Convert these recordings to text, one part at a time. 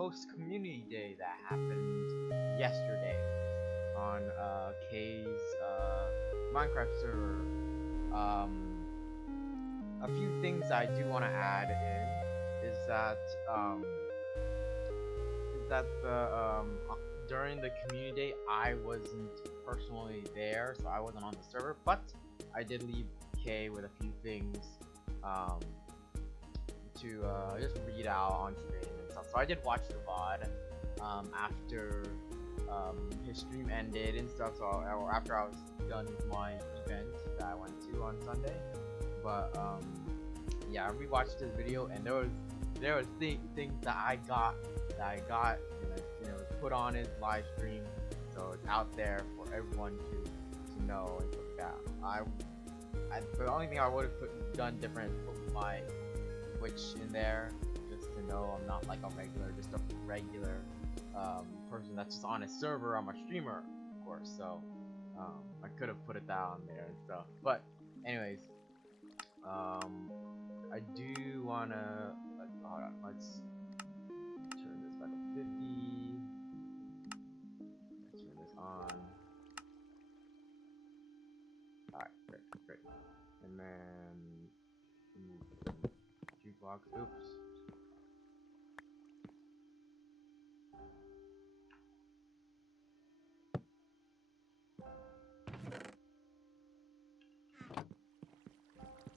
post-community day that happened yesterday on K's Minecraft server. A few things I do want to add in is that during the community day I wasn't personally there, so I wasn't on the server, but I did leave K with a few things to just read out on stream and stuff. So I did watch the VOD after his stream ended and stuff. So after I was done with my event that I went to on Sunday. But yeah, I rewatched this video and there was things that I got and it was put on his live stream, so it's out there for everyone to know and stuff like that. The only thing I would have done different is put my Twitch in there, just to know I'm not like a regular person that's just on a server. I'm a streamer, of course, so I could have put it down there and stuff. But anyways, I do wanna hold on, let's turn this back up to 50. Let's turn this on. Alright, great. And then jukebox. Oops.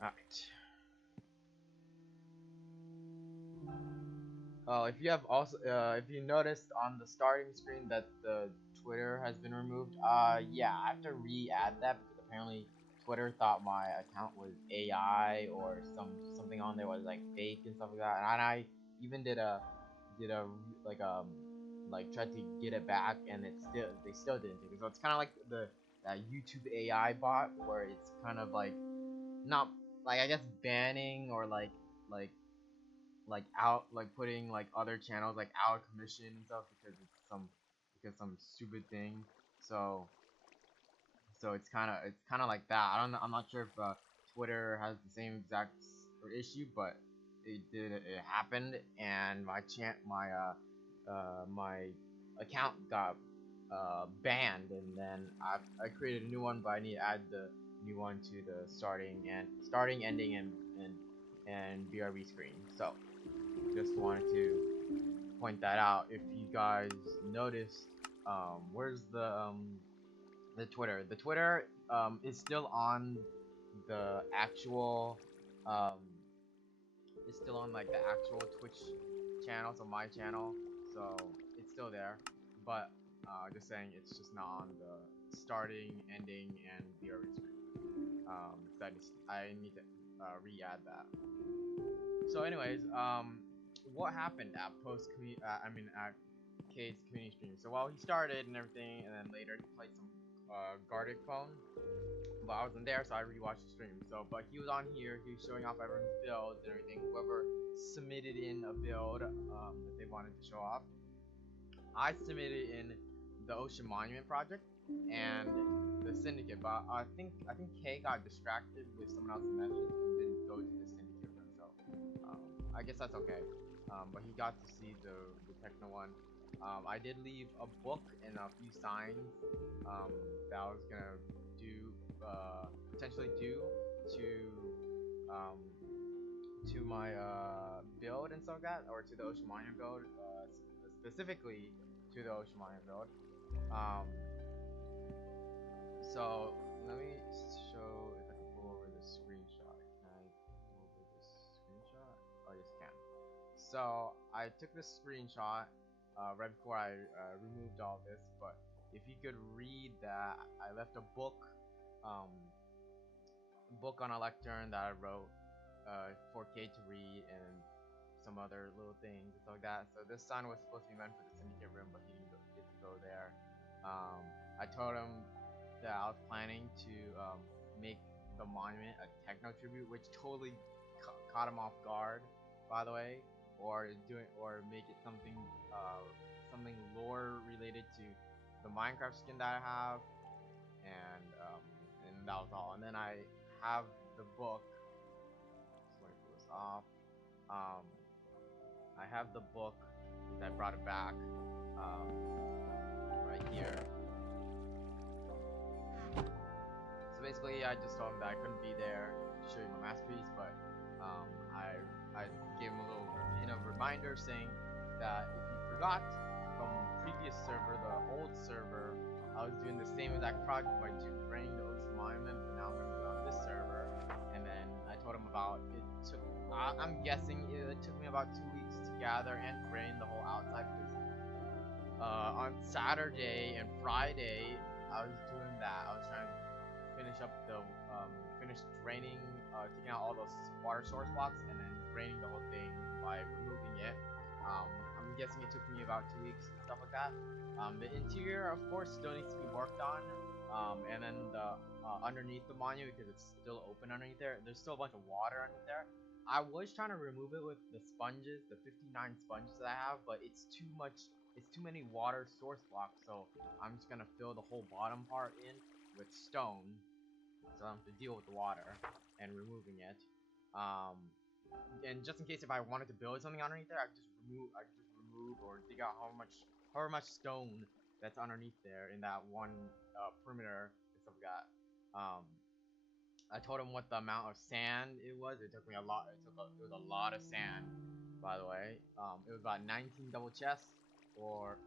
Alright. If you have also, if you noticed on the starting screen that the Twitter has been removed, yeah, I have to re-add that because apparently Twitter thought my account was AI or something on there was like fake and stuff like that, and I even did a tried to get it back, and they still didn't take it. So it's kind of like the YouTube AI bot, where it's kind of like not like, I guess, banning or like out, like putting like other channels like out of commission and stuff because it's some stupid thing. So it's kind of like that. I'm not sure if Twitter has the same exact issue, but it happened, and my account got banned, and then I created a new one, but I need to add the new one to the starting, ending, and BRB screen. So just wanted to point that out. If you guys noticed, where's the Twitter? The Twitter is still on the actual it's still on like the actual Twitch channel, so my channel. So it's still there, but just saying, it's just not on the starting, ending, and BRB screen. So I need to re-add that. So anyways, what happened at at Kate's community stream? So while he started and everything, and then later he played some Gartic Phone, but I wasn't there, so I rewatched the stream. So, but he was on here, he was showing off everyone's builds and everything. Whoever submitted in a build that they wanted to show off, I submitted in the Ocean Monument project and the Syndicate, but I think Kay got distracted with someone else's message and didn't go to the Syndicate room. So I guess that's okay. But he got to see the Techno one. I did leave a book and a few signs that I was gonna potentially do to my build and stuff like that, or to the Ocean Monument build, specifically to the Ocean Monument build. So let me show if I can pull over this screenshot. Can I pull over this screenshot? Oh, yes, I can. So I took this screenshot right before I removed all this, but if you could read that, I left a book on a lectern that I wrote for K to read, and some other little things and stuff like that. So this sign was supposed to be meant for the Syndicate room, but he didn't get to go there. I told him that I was planning to make the monument a techno tribute, which totally caught him off guard, by the way, or make it something lore related to the Minecraft skin that I have, and that was all. And then I have the book. Just wait for this off. I have the book that brought it back. Right here. So basically, I just told him that I couldn't be there to show you my masterpiece, but I gave him a little reminder saying that if he forgot from previous server, the old server, I was doing the same exact project by draining the ocean monument, but now I'm gonna do it on this server. And then I told him about it took. I'm guessing it took me about 2 weeks to gather and drain the whole outside because on Saturday and Friday I was doing that. I was trying to finish up the finish draining, taking out all those water source blocks, and then draining the whole thing by removing it. I'm guessing it took me about 2 weeks and stuff like that. The interior, of course, still needs to be worked on. And then the underneath the monument, because it's still open underneath there, there's still a bunch of water underneath there. I was trying to remove it with the sponges, the 59 sponges that I have, but it's too much. It's too many water source blocks, so I'm just gonna fill the whole bottom part in with stone, so I don't have to deal with the water and removing it. And just in case if I wanted to build something underneath there, I could just remove or dig out however much stone that's underneath there in that one perimeter and stuff like that. I told him what the amount of sand it was. It took me a lot. It was a lot of sand, by the way. It was about 19 double chests, or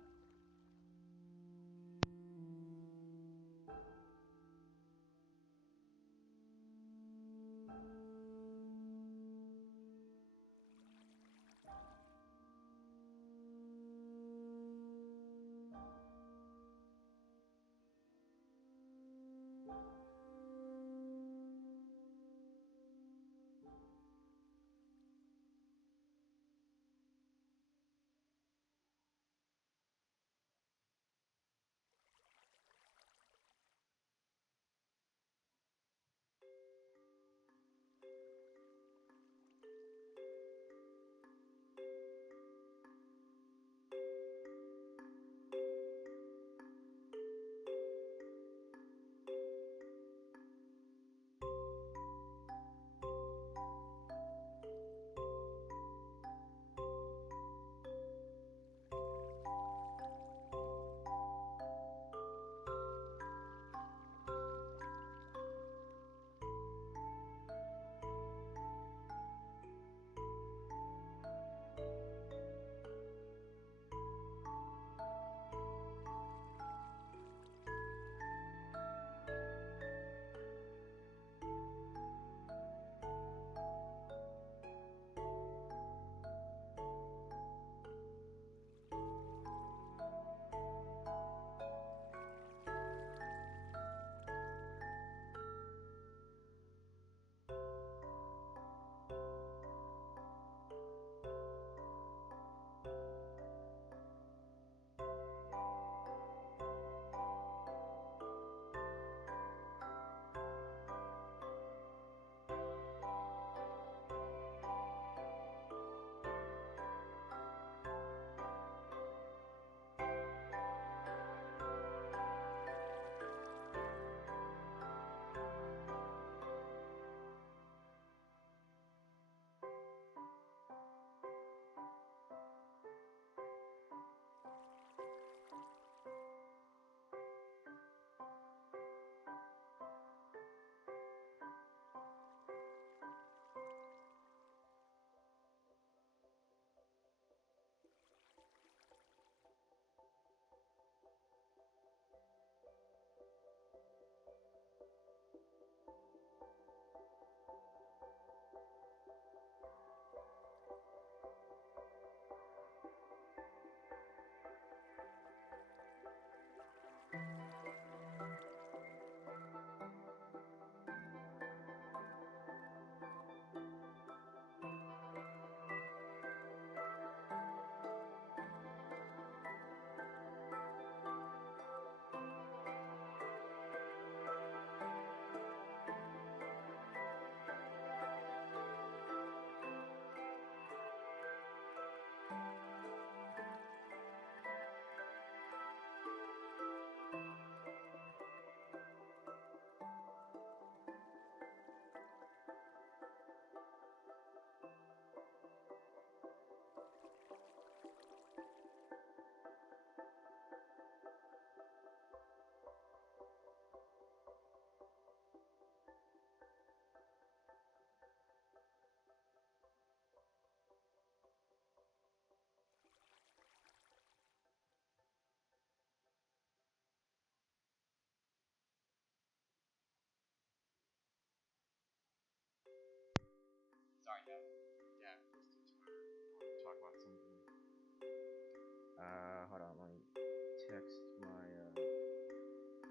text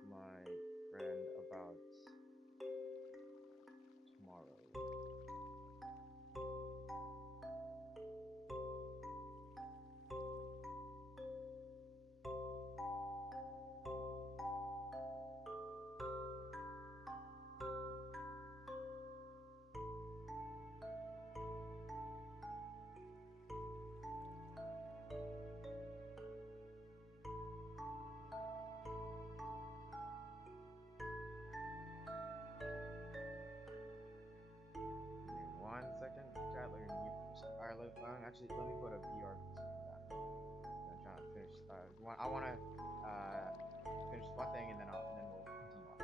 my friend about tomorrow. Give me 1 second, chat. Actually, let me put a BR for that. I'm trying to finish. I want to finish one thing and then we'll continue on.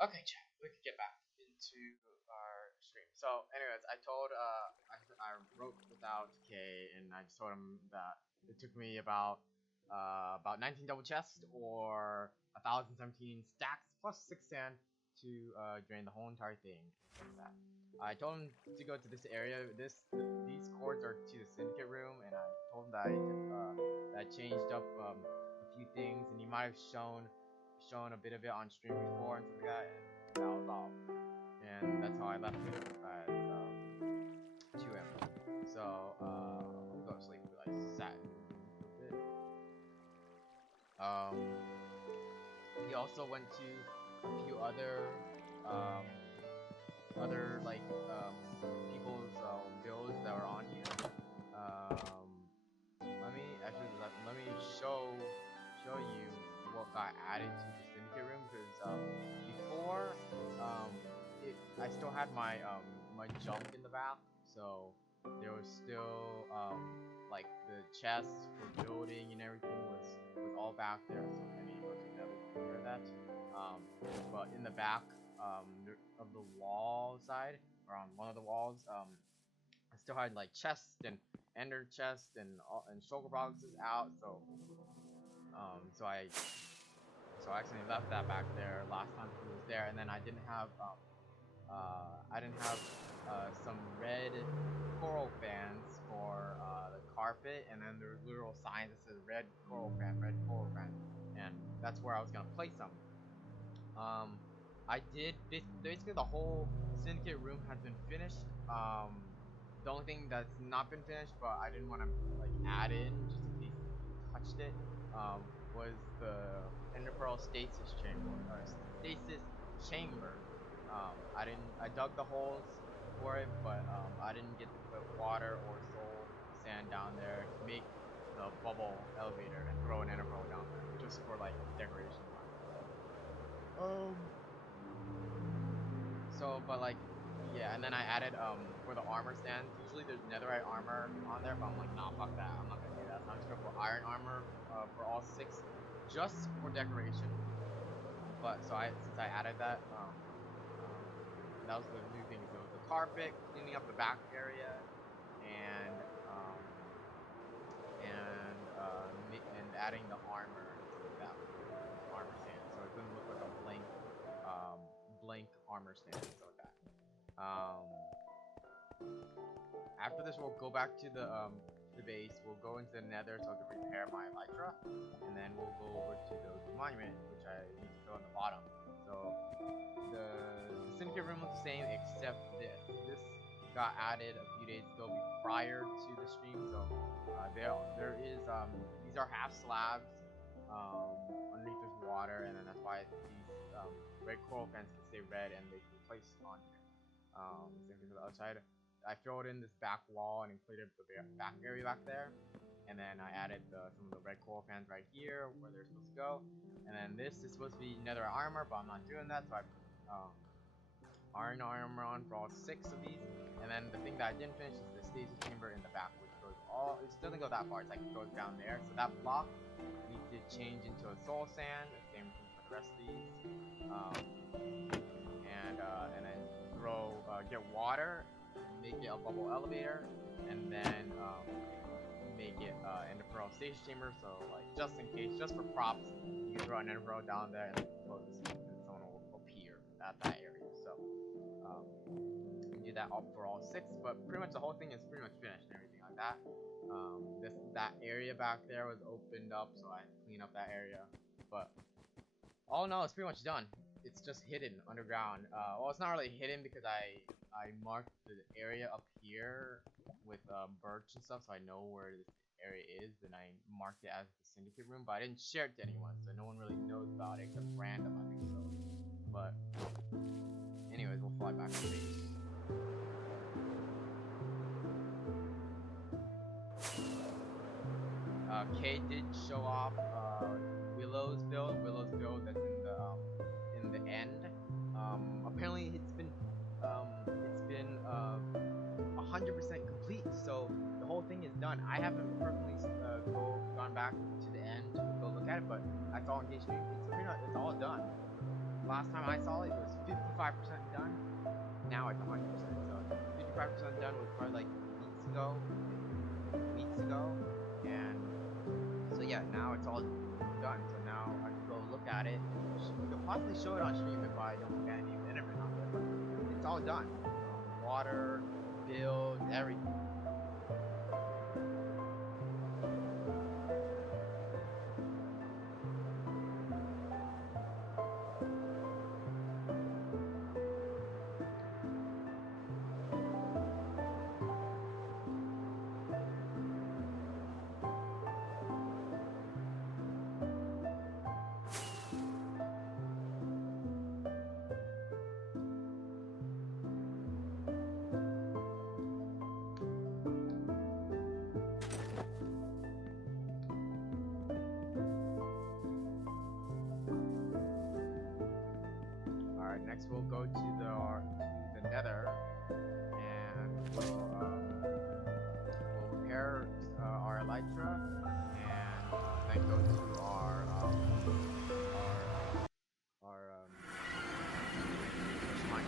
Okay, chat. We can get back into our stream. So, anyways, I wrote without K, and I just told him that it took me about 19 double chest or 1,017 stacks plus 6 sand to drain the whole entire thing. Like that. I told him to go to this area. These cords are to the syndicate room, and I told him that I changed up a few things, and he might have shown a bit of it on stream before and stuff like that, and that was all. And that's how I left it at 2 m. So I'm going to sleep because I sat a bit. He also went to a few other people's builds that were on here. Let me show you what got added to the syndicate room, because before I still had my junk in the back, so there was still like the chests for building and everything was all back there, so many of us would never compare that. But in the back of the wall side, or on one of the walls, I still had like chests and ender chests and shulker boxes out, so I accidentally left that back there last time he was there, and then I didn't have some red coral fans for the carpet, and then there were literal signs that said red coral fan, and that's where I was gonna place them. I did basically the whole syndicate room has been finished. The only thing that's not been finished, but I didn't want to like add in just in case he touched it, was the Ender Pearl stasis chamber. Stasis chamber. I dug the holes for it, but I didn't get to put water or soul sand down there to make the bubble elevator and throw an Ender Pearl down there, just for like decoration wise. So, but like, yeah, and then I added for the armor stands. Usually there's netherite armor on there, but I'm like, nah, fuck that. I'm not gonna do that. So I'm just gonna put iron armor for all 6, just for decoration. But so since I added that, that was the new thing. So it was the carpet, cleaning up the back area, and and adding the armor to that armor stand, so it doesn't look like a blank armor stand and stuff like that. After this, we'll go back to the base. We'll go into the nether so I can repair my elytra, and then we'll go over to the monument, which I need to fill in the bottom. So the syndicate room looks the same except this. This got added a few days ago prior to the stream, so there is these are half slabs. Underneath there's water, and then that's why these red coral fence can stay red and they can place on here. Same thing for the outside. I filled in this back wall and included the back area back there, and then I added some of the red coral fans right here where they're supposed to go. And then this is supposed to be nether armor, but I'm not doing that, so I put iron armor on for all 6 of these. And then the thing that I didn't finish is the stasis chamber in the back, which goes it doesn't go that far. It's like it goes down there. So that block needs to change into a soul sand. Same thing for the rest of these. And then get water, make it a bubble elevator, and then make it Ender Pearl station chamber. So like just in case, just for props, you can throw an Ender Pearl down there and someone will appear at that area. So you can do that all for all 6, but pretty much the whole thing is pretty much finished and everything like that. That area back there was opened up, so I cleaned up that area. But all in all, it's pretty much done. It's just hidden underground. Well, it's not really hidden because I marked the area up here with birch and stuff, so I know where this area is, and I marked it as the syndicate room, but I didn't share it to anyone, so no one really knows about it except random, I think so. But anyways, we'll fly back to base. Kay did show off Willow's build that's in the end. Apparently it's been 100% complete, so the whole thing is done. I haven't personally gone back to the end to go look at it, but I saw on Gage Stream. It's all done. Last time I saw it was 55% done. Now it's 100%. So 55% done was probably like weeks ago, and so yeah, now it's all done. So now I can go look at it. We could possibly show it on stream if I don't get any internet on there, but it's all done. Water, build, everything. Alright, next we'll go to the nether, and we'll repair our elytra, and then go to our mine.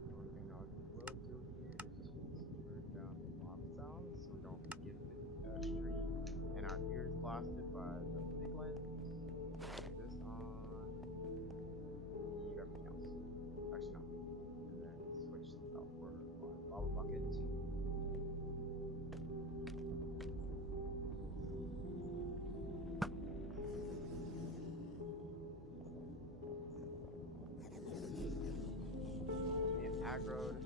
The only thing I will do here is just bucket. And aggroed.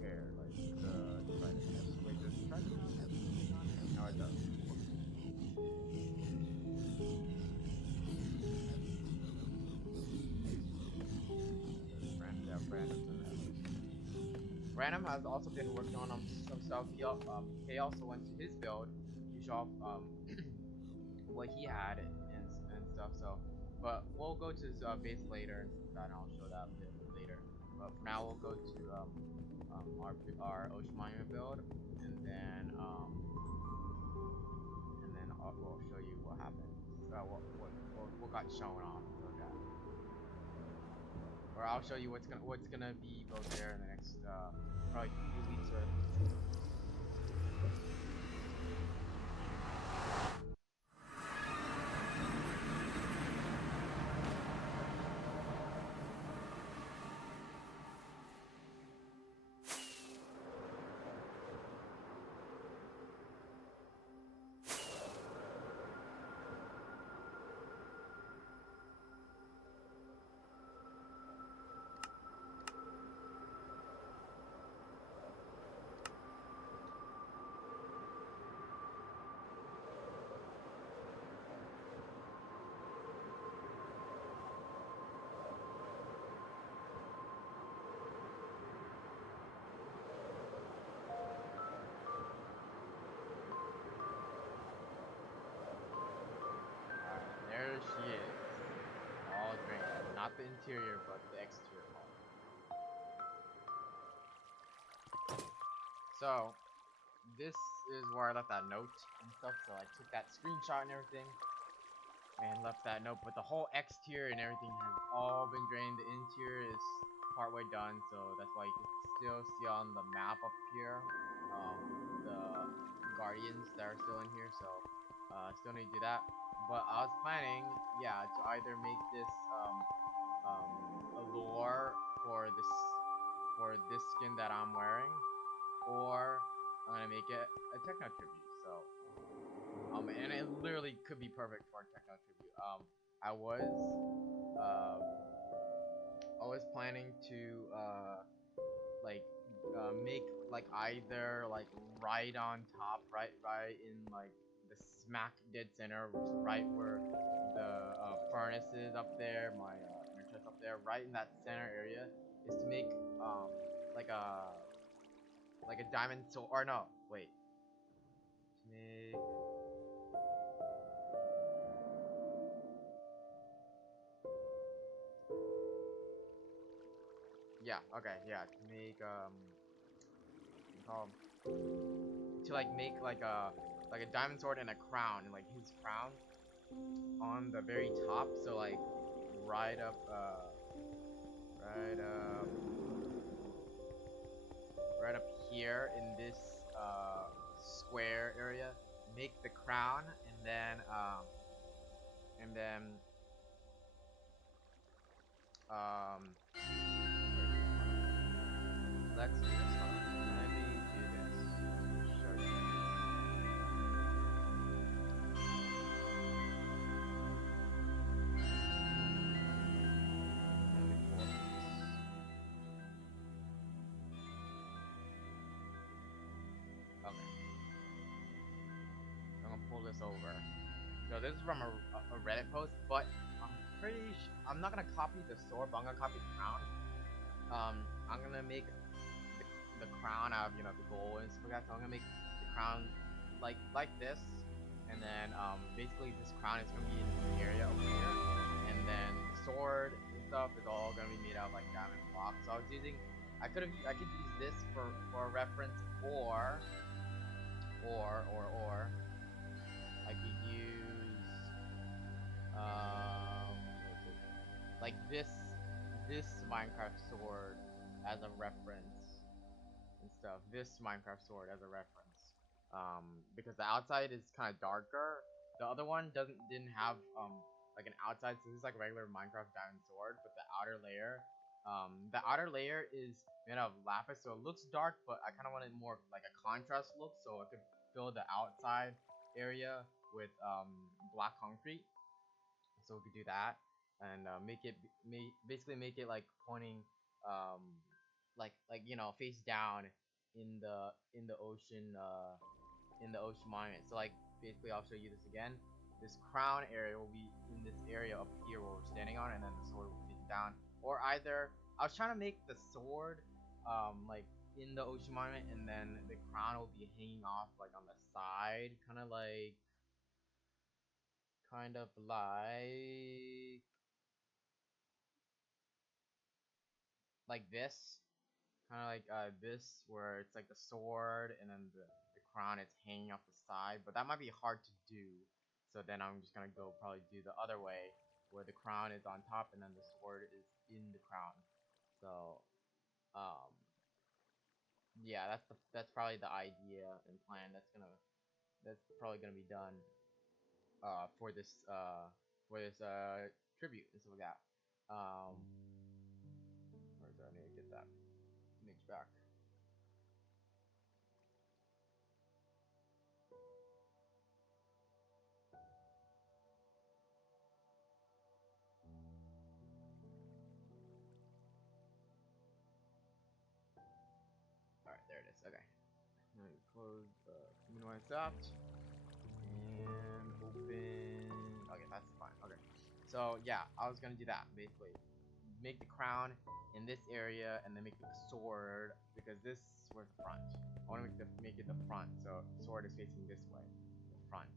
Here, like the trident. Wait, does the trident have everything on it? No, it does. Brandon's in there. Brandon has also been working on some stuff. He also went to his build to show off what he had and stuff. So, but we'll go to his base later and that, and I'll show that later. But for now, we'll go to our ocean monument build, and then we'll show you what happened. What got shown off. Okay. Or I'll show you what's gonna be built there in the next probably few weeks or. There she is. All green. Not the interior, but the exterior part. So, this is where I left that note and stuff. So I took that screenshot and everything and left that note. But the whole exterior and everything has all been drained. The interior is partway done. So that's why you can still see on the map up here the guardians that are still in here. So still need to do that. But I was planning, yeah, to either make this a lore for this skin that I'm wearing, or I'm gonna make it a techno tribute. So, and it literally could be perfect for a techno tribute. I was, planning to like make like either like right on top, right in like the smack dead center, which is right where the furnace is up there, my inner chest up there, right in that center area, is to make like a diamond sword, or no, wait, to make. Yeah, okay, yeah, to make to like make like a diamond sword and a crown, and like his crown on the very top, so like right up right up right up here in this square area, make the crown, and then let's do this. Hold on. Let me do this to show you. Let me pull up this. Okay. I'm gonna pull this over. So this is from a Reddit post, but I'm not gonna copy the sword, but I'm gonna copy the crown. I'm gonna make the the crown out of, you know, the gold and stuff like that. So I'm gonna make the crown like this, and then basically this crown is gonna be in this area over here, and then the sword and stuff is all gonna be made out of like diamond blocks. So I was using, I could use this for a reference, or I could use like this Minecraft sword as a reference and stuff. This Minecraft sword as a reference, because the outside is kind of darker. The other one didn't have like an outside, so this is like a regular Minecraft diamond sword, but the outer layer is made out of lapis, so it looks dark, but I kind of wanted more like a contrast look, so I could fill the outside area with black concrete. So we could do that and basically make it like pointing like you know, face down in the ocean monument. So like basically I'll show you this again. This crown area will be in this area up here where we're standing on, and then the sword will be facing down. Or either I was trying to make the sword like in the ocean monument, and then the crown will be hanging off like on the side, kind of like this, kind of like this, where it's like the sword and then the crown is hanging off the side, but that might be hard to do. So then I'm just gonna go probably do the other way, where the crown is on top and then the sword is in the crown. So yeah, that's probably the idea and plan that's probably gonna be done for this tribute and stuff like that. Where's I need to get that image back. Alright, there it is. Okay. Let me close minimize that and open. Okay, that's fine. Okay. So yeah, I was gonna do that basically. Make the crown in this area and then make the sword, because this was the front. I want to make it the front, so the sword is facing this way, the front.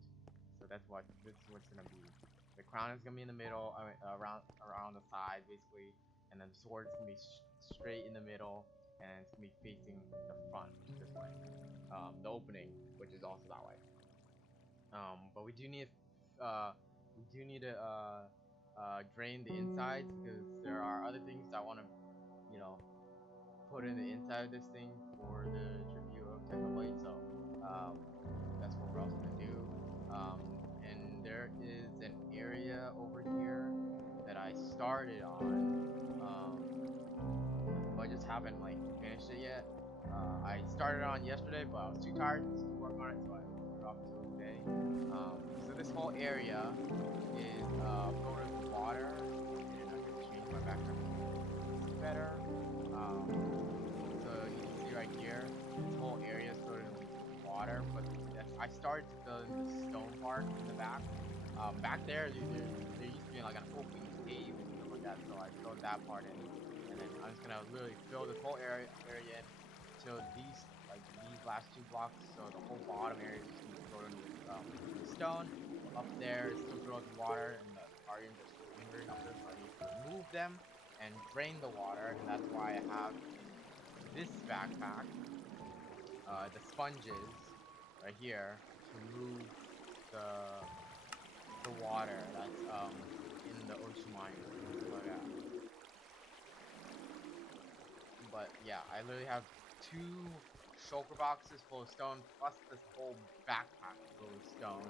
So this is what's gonna be. The crown is gonna be in the middle, around the side basically, and then the sword is gonna be straight in the middle, and it's gonna be facing the front this way. The opening, which is also that way. But we do need to drain the insides, because there are other things I want to, you know, put in the inside of this thing for the tribute of Technoblade. So that's what we're also gonna do. And there is an area over here that I started on, but I just haven't like finished it yet. I started on yesterday, but I was too tired to work on it, so I put it off until today. So this whole area is filled with water, and I'm gonna change my background to see better. So you can see right here, this whole area is filled with water, but I started to fill in the stone part in the back. Back there used to be like an open cave and stuff like that, so I filled that part in, and then I'm just gonna literally fill this whole area in till these last two blocks, so the whole bottom area is just filled in with stone. Up there is still filled with water, and the guardians are still lingering up there, so I need to remove them and drain the water, and that's why I have this backpack, the sponges right here, to remove the water that's in the ocean monument. But yeah, I literally have 2 shulker boxes full of stone, plus this whole backpack full of stone.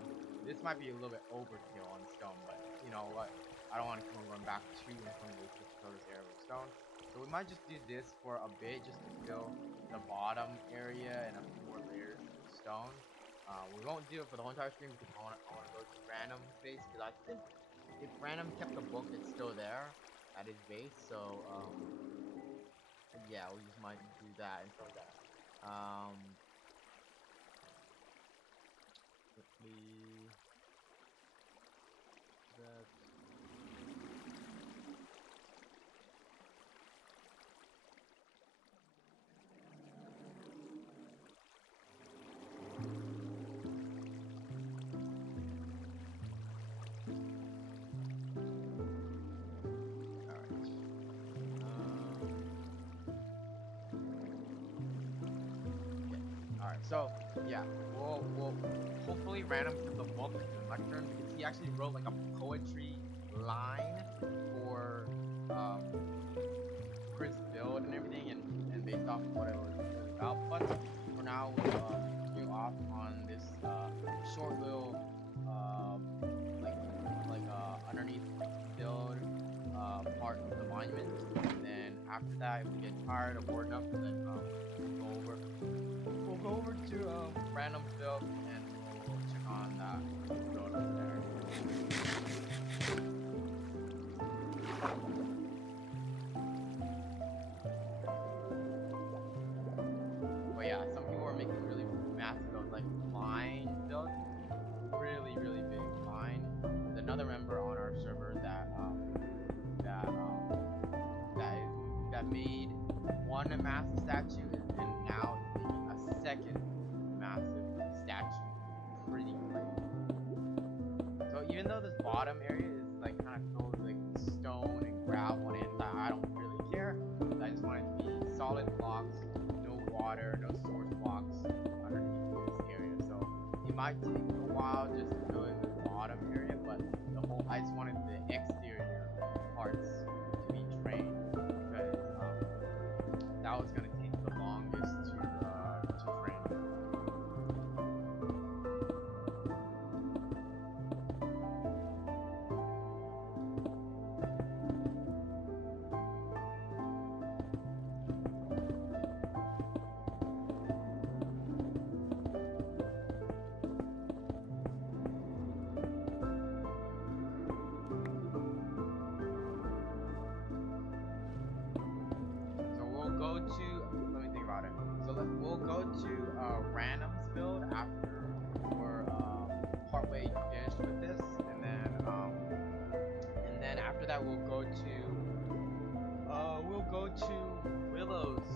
This might be a little bit overkill on stone, but you know what? I don't want to keep on going back to and from to fill this area with stone. So we might just do this for a bit, just to fill the bottom area and a few more layers of stone. We won't do it for the whole entire stream, because I want to go to random base, because I think if random kept the book, it's still there at his base. So yeah, we just might do that and stuff like that. Quickly, that. So yeah, we'll hopefully random the book in lectern because he actually wrote like a poetry line for um for his build and everything, and based off what it was about. But for now, we'll continue off on this short little um like underneath build part of the monument, and then after that, if we get tired or bored enough, then we'll go over to random build and we'll check on that build over there. But yeah, some people are making really massive builds, like mine build, really big. Mine. There's another member on our server that that made one massive statue and now is making a second massive statue. Pretty crazy. So even though this bottom area is like kind of filled with like stone and gravel and I don't really care. I just want it to be solid blocks, no water, no source blocks underneath this area. So it might take a while just to fill in the bottom area, but I just wanted the exterior parts to be drained because that was gonna take the longest to drain. We'll go to randoms build after we're partway finished with this, and then after that we'll go to Willow's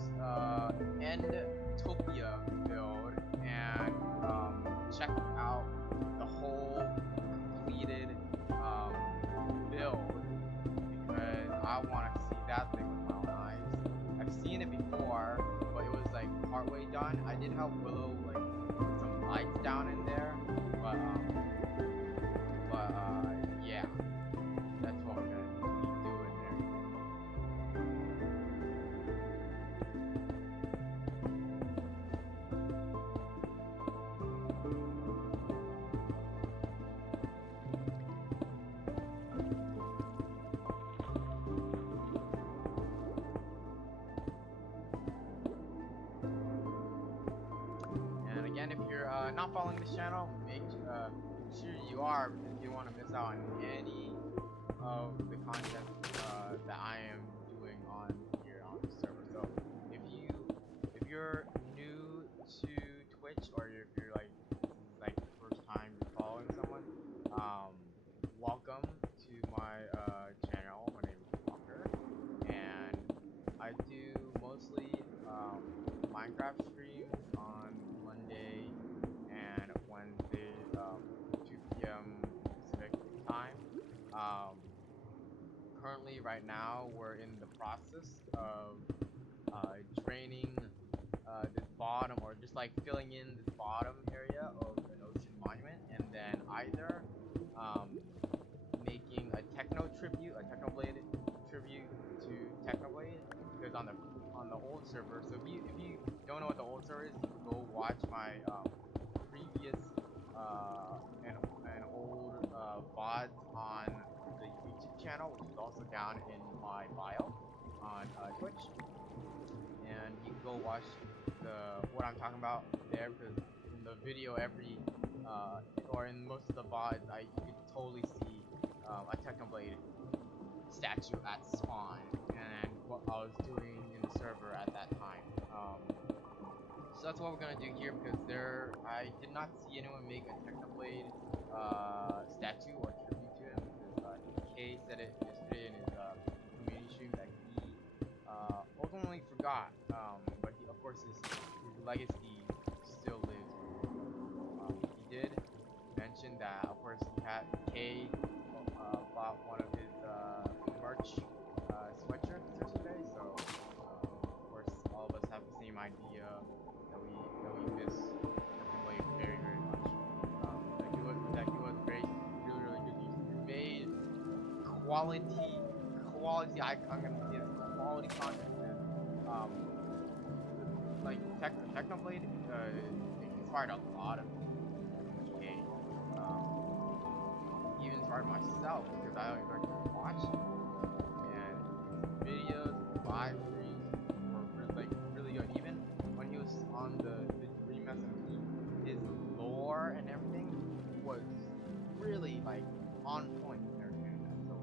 Endtopia build and check out the whole completed build because I want to see that thing with my own eyes. I've seen it before, but it was like partway done. I did help Willow like put some lights down in there, but yeah, that's what we're gonna be doing there. And again, if you're not following this channel, make sure you are because you don't want to miss out on any of the content that I am doing on here on the server. So if you're new to Twitch or if you're like the first time you're following someone, welcome to my channel. My name is Walker, and I do mostly Minecraft streams on Monday and Wednesday, 2 p.m. Pacific time. Currently, right now, we're in the process of draining this bottom, or just like filling in this bottom area of an ocean monument, and then either making a Technoblade tribute to Technoblade, because on the old server. So if you don't know what the old server is, go watch my previous and old VODs on the YouTube channel, which is also down in my bio on Twitch, and you can go watch what I'm talking about there, because in the video or in most of the VODs, you could totally see a Technoblade statue at spawn and what I was doing in the server at that time. So that's what we're gonna do here, because I did not see anyone make a Technoblade statue or tribute to him, because Kay said it yesterday in his community stream that he ultimately forgot, but of course his legacy still lives. He did mention that of course Kay bought one of his merch sweatshirts yesterday, so of course all of us have the same idea that we miss quality. I'm gonna say this quality content. Um, like Technoblade inspired a lot of people. Okay, even inspired myself because I started watching and his videos, live streams were really good. Even when he was on the Dream SMP, his lore and everything was really like on point and everything like that. So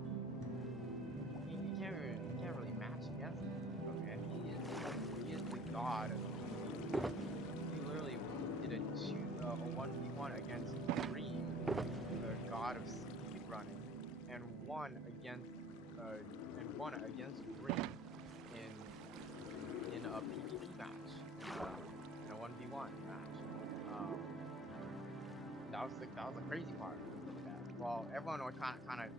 you can't really match against him. So, man, he is the god of PvP. He literally did a 1v1 against Dream, the god of speed running, and won against Dream in a PvP match, in a 1v1 match. That was the crazy part. Well, everyone was kind of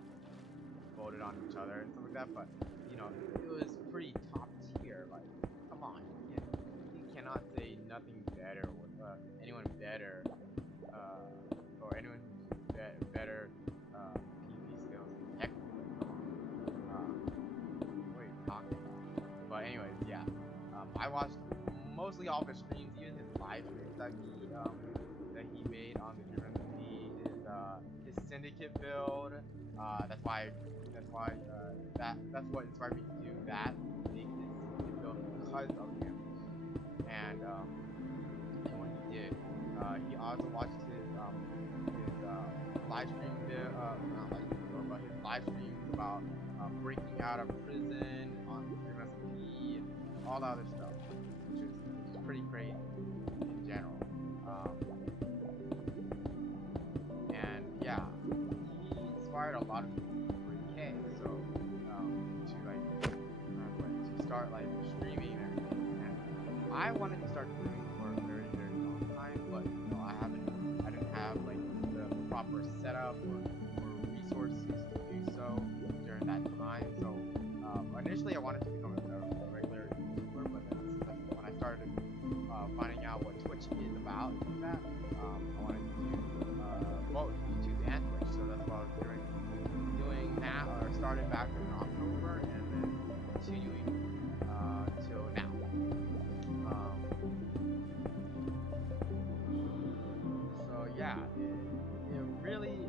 voted on each other and stuff like that, but you know, it was pretty top tier. Like, come on, you cannot say nothing better with anyone better, or anyone who's better PvP skills. Heck, what are you talking about? But anyways, yeah, I watched mostly all the streams, even his live streams that he made on the Dream SMP, his syndicate build. That's what inspired me to do that, make his syndicate build because of him. And when he did, he also watched his live stream not live stream, but his live streams about breaking out of prison on Dream SMP and all the other stuff, which is pretty crazy in general. And yeah, he inspired a lot of people for UK, so to start like streaming and everything. And I wanted to start streaming for a very long time, but you know, I didn't have like the proper setup or resources to do so during that time. So initially I wanted to become a regular YouTuber, but that's when I started finding out what Twitch is about. That I wanted to do both YouTube and Twitch, so that's what I was doing that, or started back in October and then continuing till now. So yeah, it really,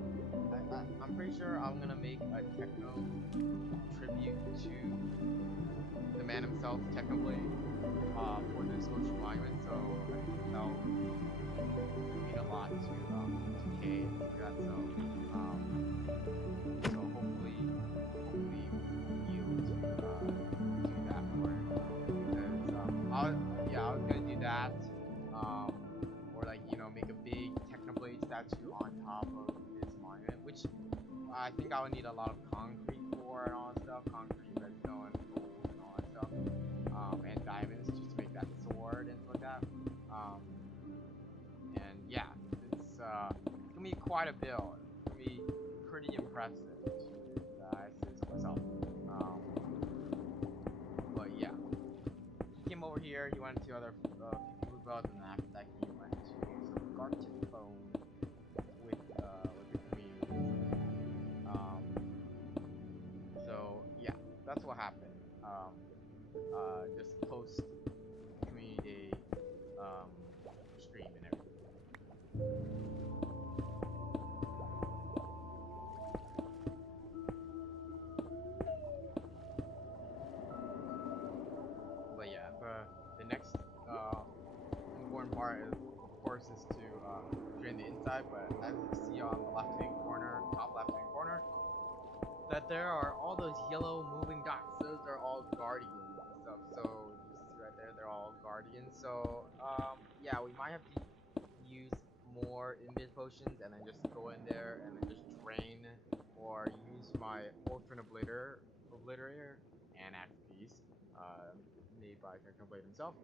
I'm pretty sure I'm gonna make a techno tribute to the man himself, Technoblade, for this social monument. So I think that'll mean a lot to K and that. So hopefully we'll be able to do that for him, because I was gonna do that, or like, you know, make a big Technoblade statue on top of his monument, which I think I would need a lot of concrete for and all that stuff, concrete, redstone, gold, and all that stuff, and diamonds just to make that sword and stuff like that. And yeah, it's gonna be quite a build. It's gonna be pretty impressive to I say so myself. But yeah, he came over here. He went to other people's builds, and after that, he went to some Gartic phone with the community. So yeah, that's what happened. Just post community day stream and everything. But yeah, the next important part is, of course, is to drain the inside. But as you see on the left-hand corner, top left-hand corner, that there are all those yellow moving dots. Those are all guardians and stuff. So you see right there, they're all guardians. So yeah, we might have to use more invis potions and then just go in there and then just drain, or use my orphan obliterator and axe piece, made by Technoblade himself,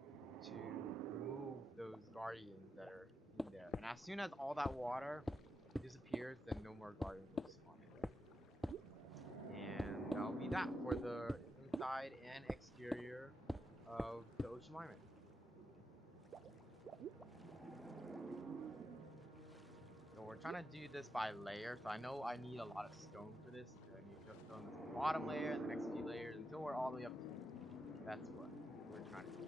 to remove those guardians that are in there. And as soon as all that water disappears, then no more guardians will spawn in there. And that'll be that for the inside and exterior of the Ocean Monument. So we're we're trying to do this by layer. So I know I need a lot of stone for this. I need dripstone that's the bottom layer and the next few layers until we're all the way up to here. That's what we're trying to do.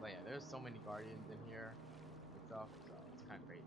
But yeah, there's so many guardians in here and stuff, so it's kind of crazy.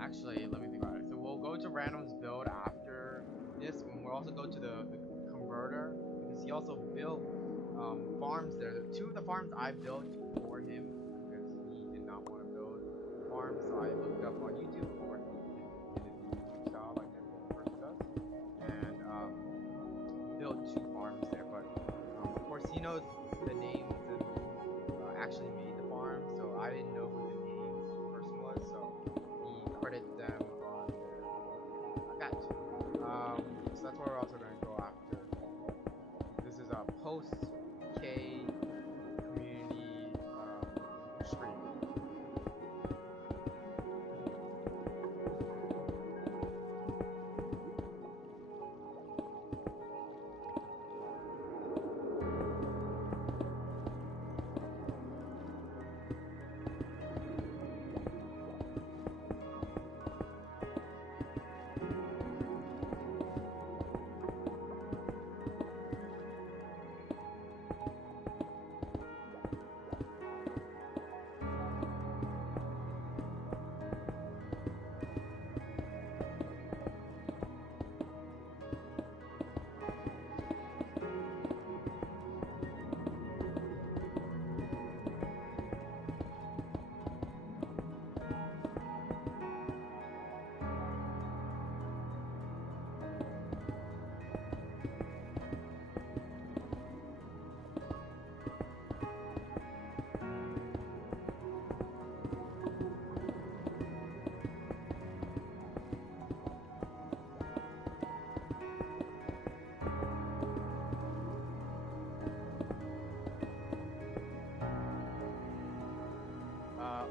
Actually, let me think about it. So we'll go to randoms build after this, and we'll also go to the converter because he also built farms there. Two of the farms I built for him because he did not want to build farms, so I looked up on YouTube, of course, in his YouTube style like everyone person does, and built two farms there. But of course, he knows the names and actually made the farm, so I didn't know who the name of the person was, so credit them on their account. So that's where we're also going to go after. This is a post K community stream.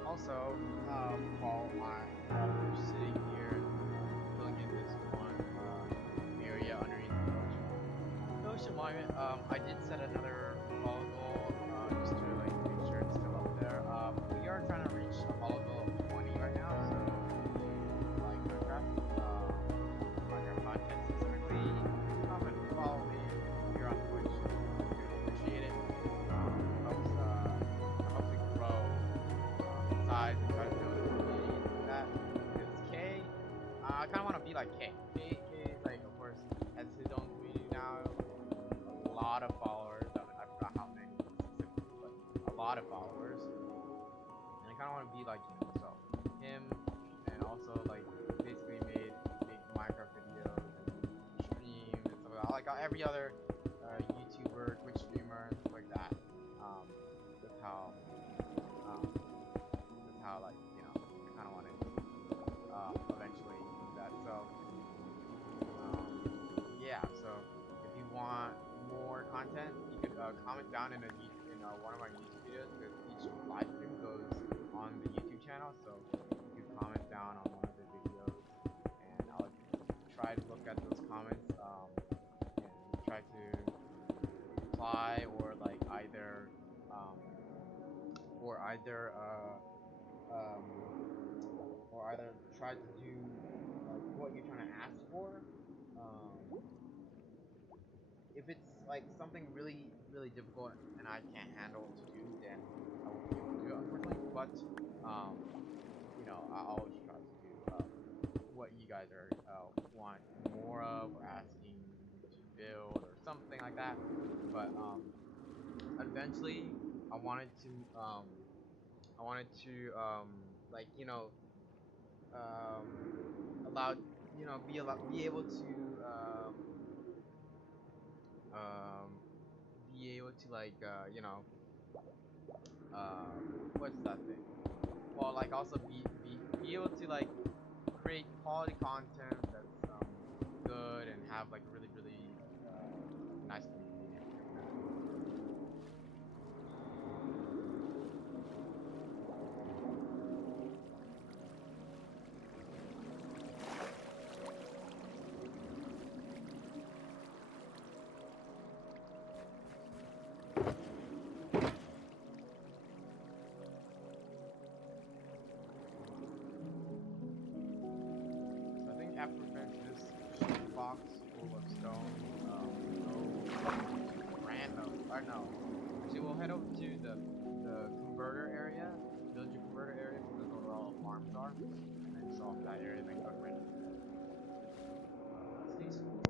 Also, while I'm sitting here filling in this one area underneath the ocean monument, I did set another follow goal just to like make sure it's still up there. We are trying to reach a follow goal of 20 right now, so like Minecraft content specifically, come and follow me here on Twitch. I really appreciate it. Helps me grow size and try to build a community like that. Because K, I kind of want to be like K. K is like, of course, has his own community now, a lot of followers. I forgot how many specifically, but a lot of followers. And I kind of want to be like him. So him, and also like basically make Minecraft videos and stream and stuff like that. Like every other YouTuber, Twitch streamer, and stuff like that. That's how like, you know, I kind of want to eventually do that. So yeah, so if you want more content, you could comment down in one of my YouTube videos, because each live stream goes on the YouTube channel, so you could comment down on one of the videos and I'll try to look at those comments and try to reply, or like either try to do like what you're trying to ask for. If it's like something really, really difficult and I can't handle to do, then I won't be able to do it, unfortunately. But you know, I always try to do what you guys are want more of, or asking to build or something like that. But eventually I wanted to like allowed be able to um, be able to like what's that thing? Well, like also be able to like create quality content that's good and have like a really nice community and everything like that. So I think after we finish this shield box full of stone, we'll go to random. Or no, actually we'll head over to the converter area, villager converter area, because that's where all the farms are, and then show off that area, and then go to random. Stay smooth.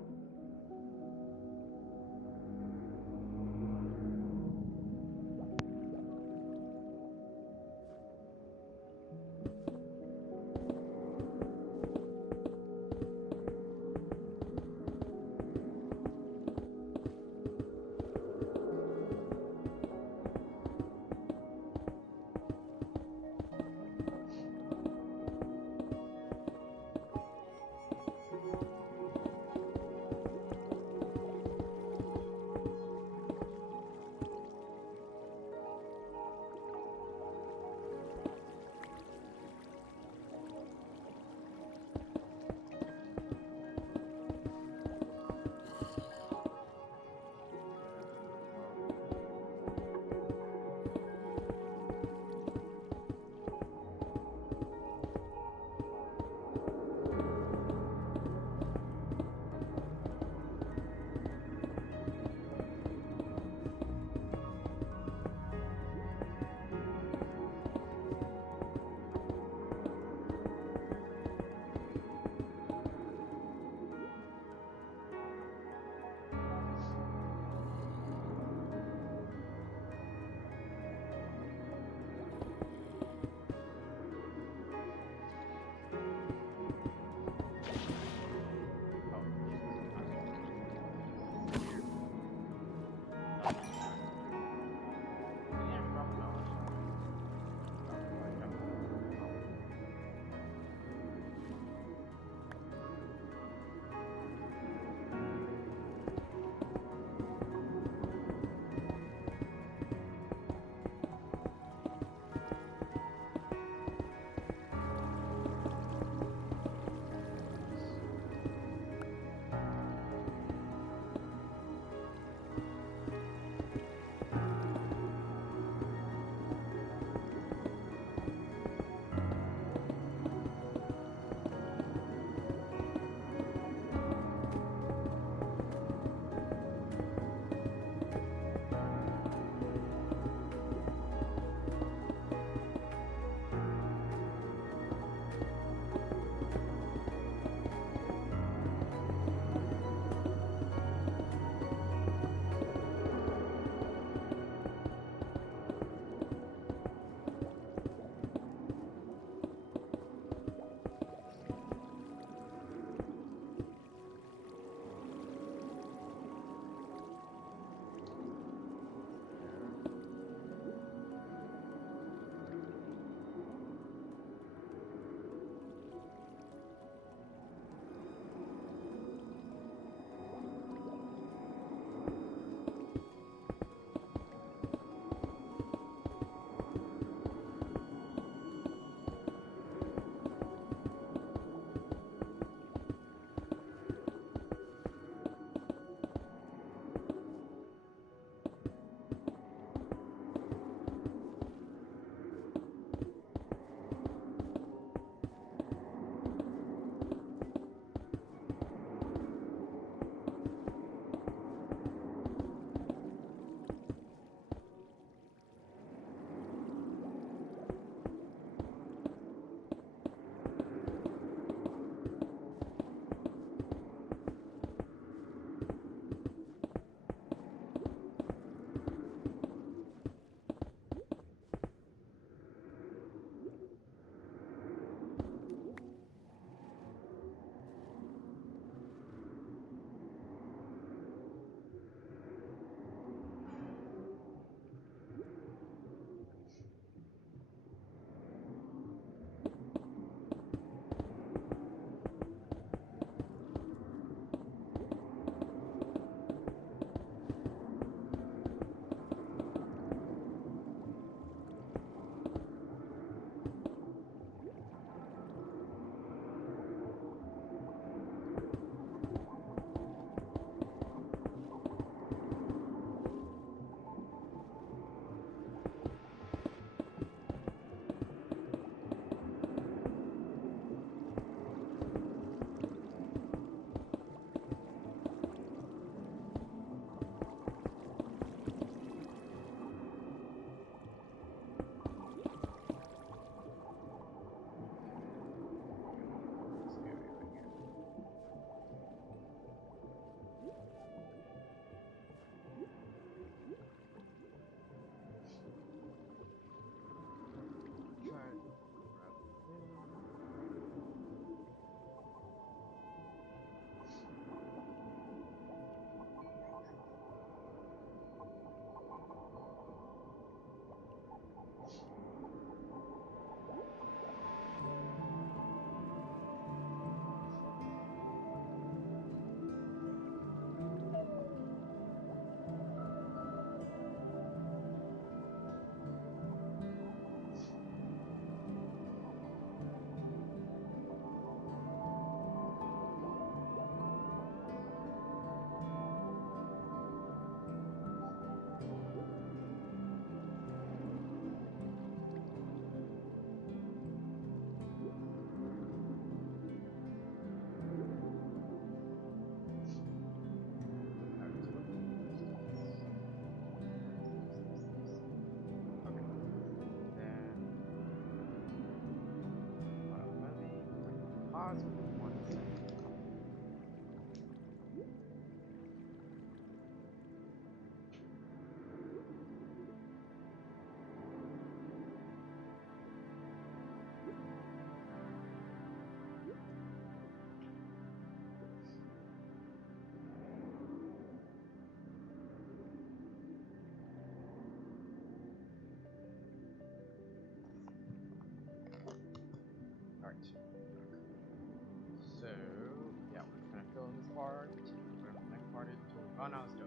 let's go.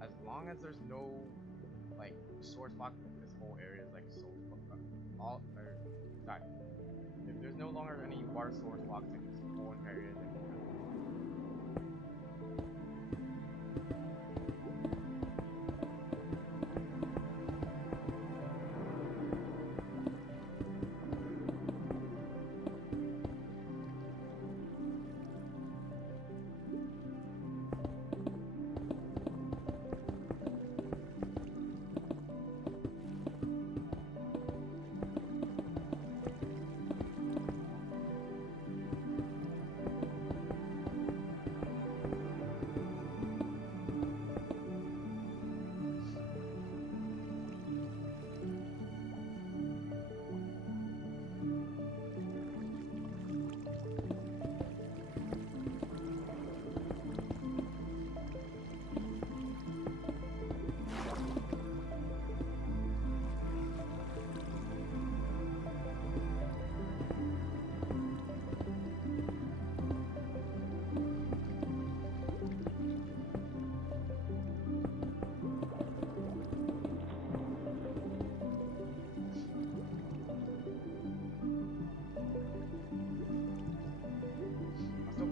As long as there's no like source block, this whole area is like so all or sorry. If there's no longer any water source blocks in this whole entire area, then we're good.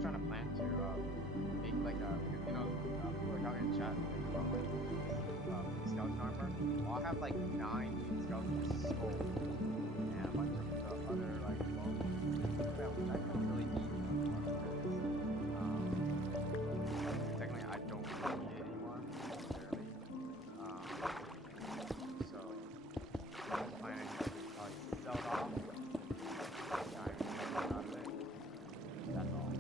Trying to plan to make like a, you know, people were talking in chat about like skeleton armor. Well, I have like 9 skeleton skulls and a bunch of other like bones, which I don't really need. Technically, I don't really need it anymore necessarily. So I'm just planning to probably sell it off. Out of it. That's all.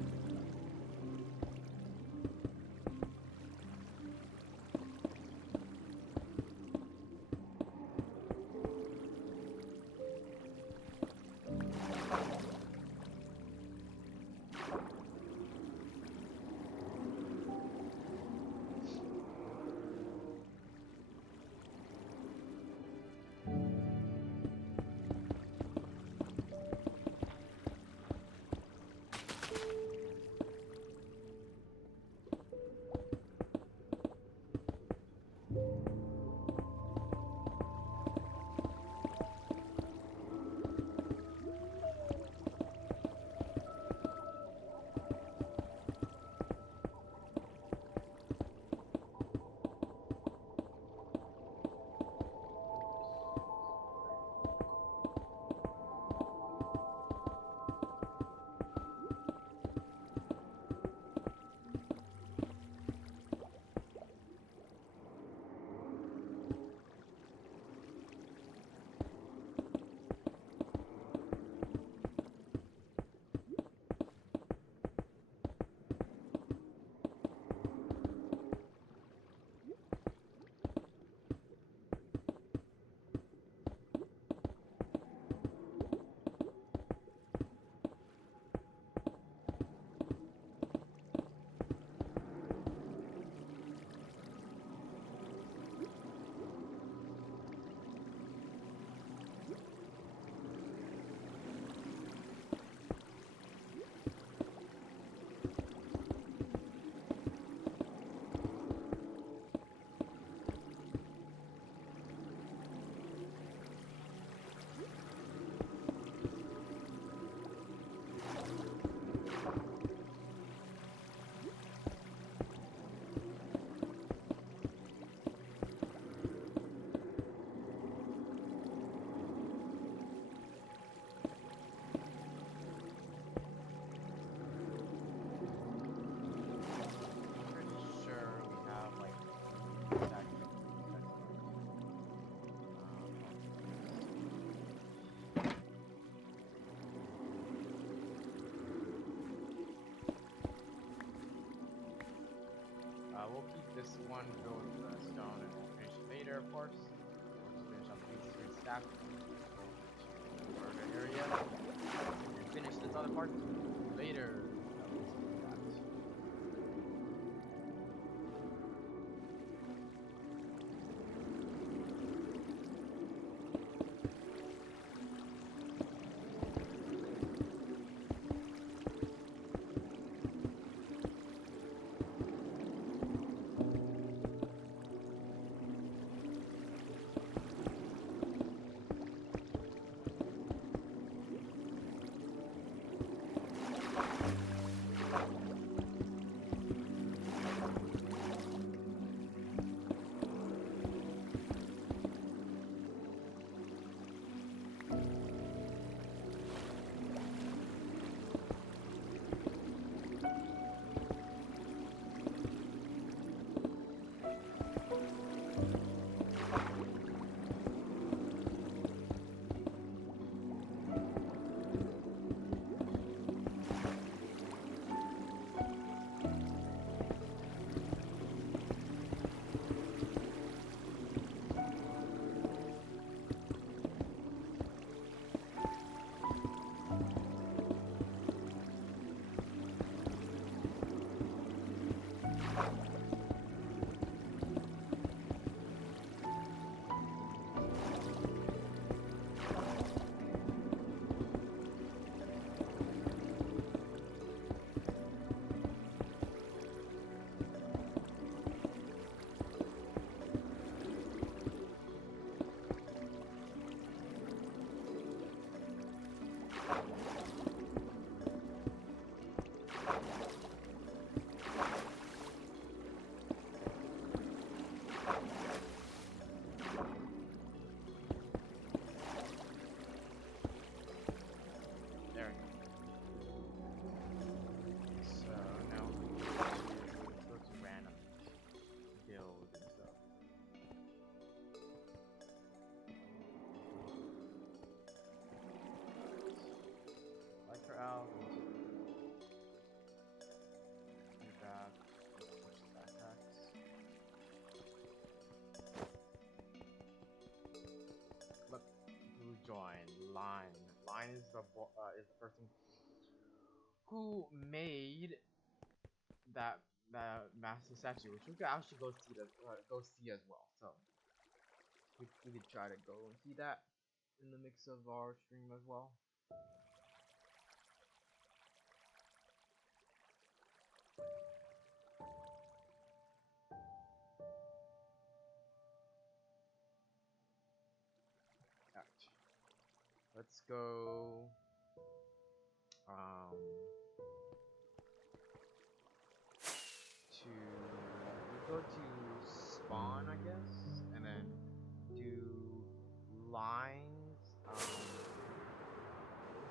We'll keep this one filled with stone and we'll finish it later, of course. We'll just finish up these 3 stacks. Go to the area and finish this other part later. also made that master statue, which we could actually go see as well. So we could try to go and see that in the mix of our stream as well. Alright. Let's go. We'll go to spawn, I guess, and then do lines.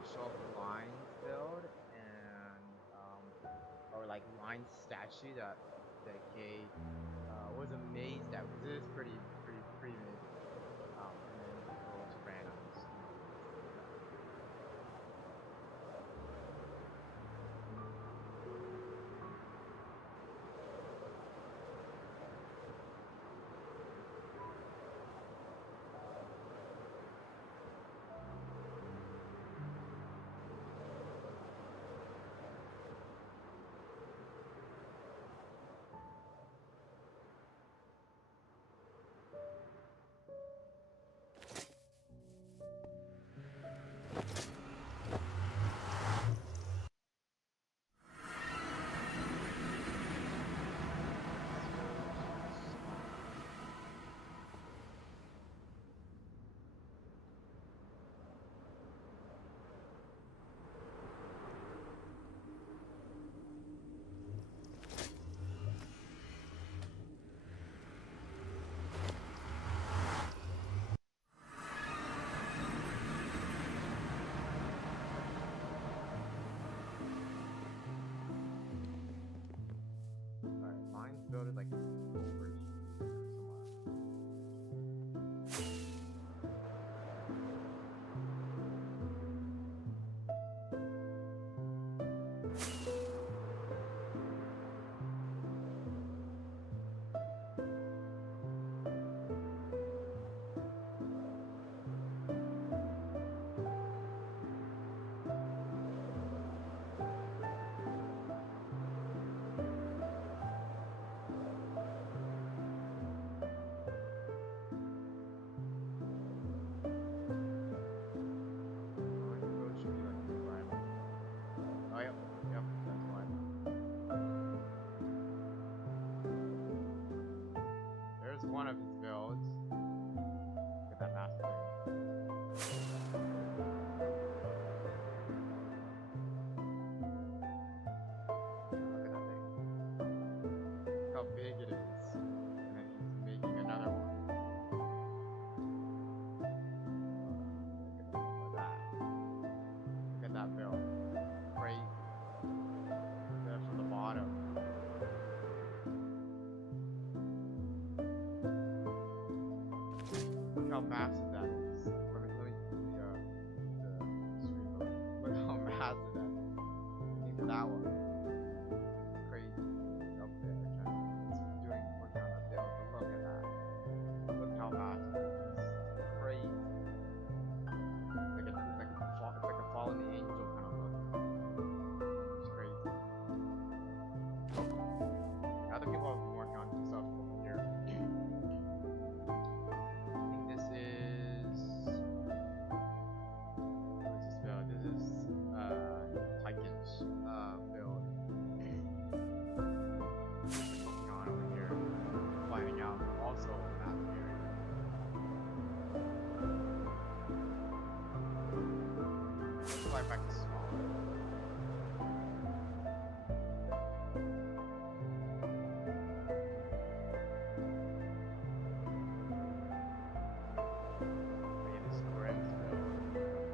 Show up lines build and or like line statue that K was amazed at, because it is pretty amazing. And then go to randoms. Build it like over here one of his builds. Look at that master thing. Look at that thing. Look how big it is. And then he's making another one. Look at that. Look at that build. Crazy. There from the bottom. Look how massive that is. Let me the screen load. Look how massive that is. Into that one. Crazy. Up there. It's working on that build. But look at that. Look how massive it is. It's crazy. It's like a fallen angel kind of look. It's crazy. Other people have been working on some stuff over here. Back to smaller. This Grim's build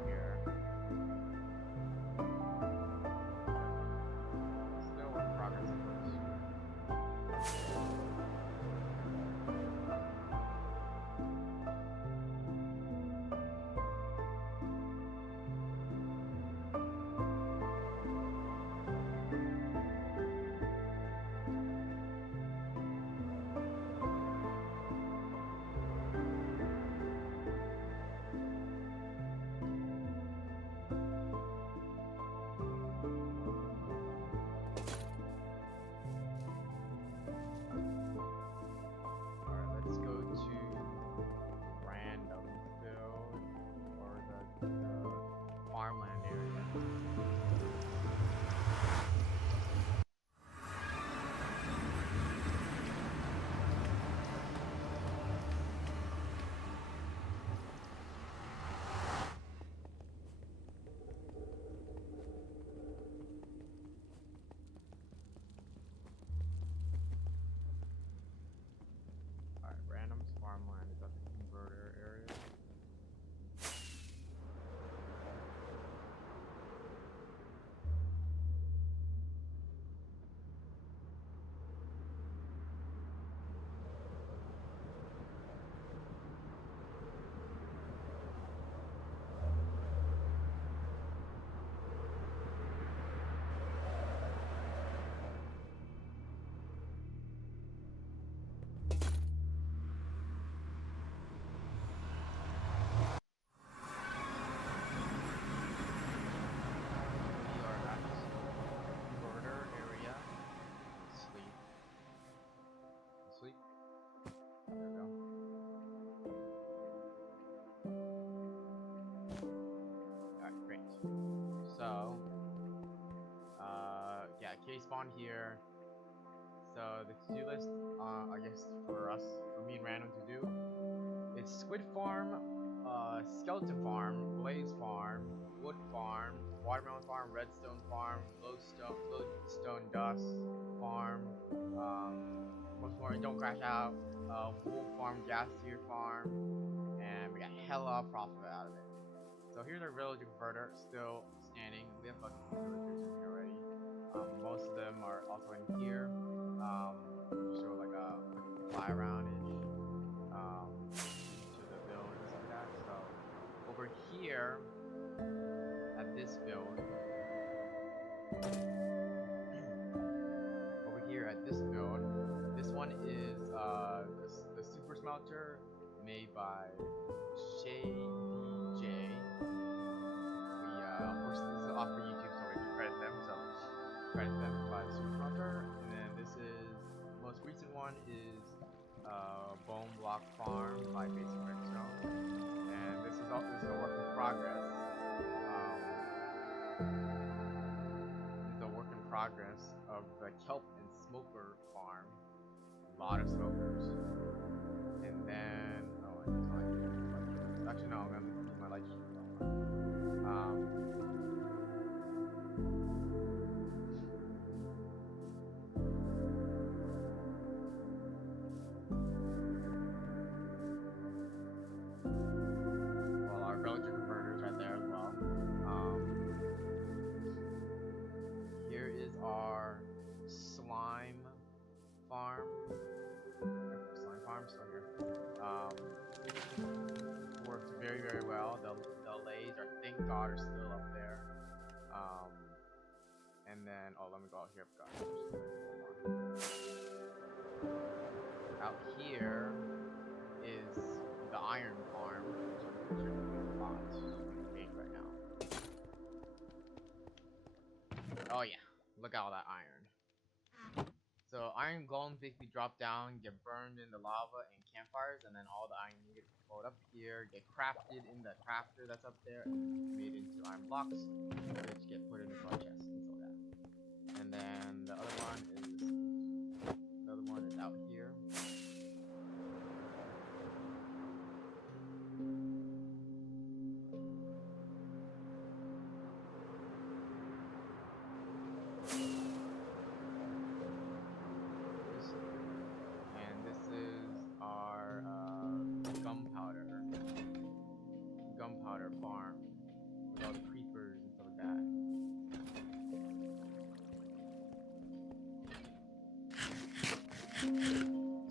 here. Still in progress, of course. they spawn here. So the to-do list, I guess for us, for me and Random to do, it's Squid Farm, Skeleton Farm, Blaze Farm, Wood Farm, Watermelon Farm, Redstone Farm, Glowstone Dust Farm, most important, Don't Crash Out, Wool Farm, Gas Tier Farm, and we got hella profit out of it. So here's our villager converter, still standing. We have a few villagers in here already. Most of them are also in here. Just show like a quick fly around-ish to the build and stuff like that. So over here at this build, this one is the super smelter made by Shay DJ. Of course, this is off for YouTube, so we can credit them. So credit them by the super smelter. And then this is most recent one is Bone Block Farm by Basic Redstone. And this is a work in progress. This is a work in progress of the Kelp and Smoker Farm. A lot of smokers. And then actually no, I'm gonna leave my light stream on. Well, our villager converters right there as well. Here is our slime farm. Slime farm still here. Works very, very well. The lays are, thank God, are still up there. And then, oh, let me go out here. Out here is the iron farm, which is a lot big right now. Oh yeah, look at all that iron. So iron golems basically drop down, get burned in the lava and campfires, and then all the iron you get pulled up here, get crafted in the crafter that's up there, and made into iron blocks, which get put into our chests and so that. And then the other one is out here. Gunpowder farm with all the creepers and stuff like that.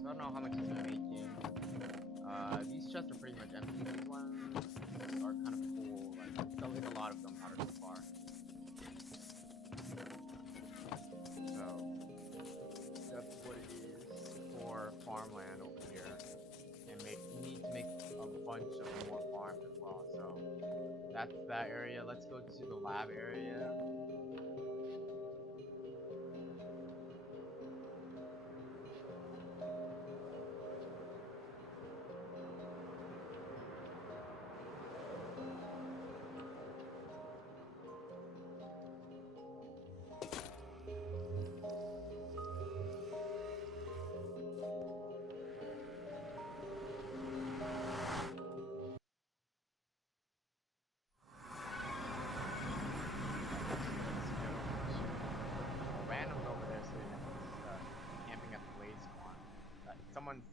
So I don't know how much it's making. These chests are pretty much empty. These ones are kind of full. Like it's a lot of gunpowder so far. So that's what it is for farmland over here. And we need to make a bunch of more farms as well. So that's that area. Let's go to the lab area.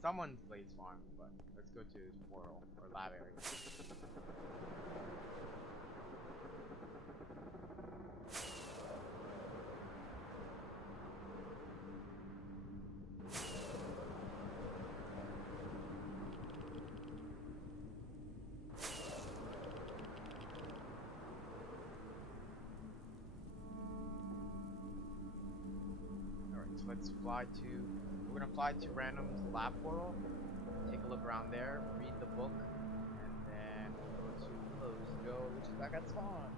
Someone's blaze farm, but let's go to his portal or lab area. Alright, so let's fly to we're gonna fly to Random's lab portal, take a look around there, read the book, and then go to Closed Go, which is back at spawn.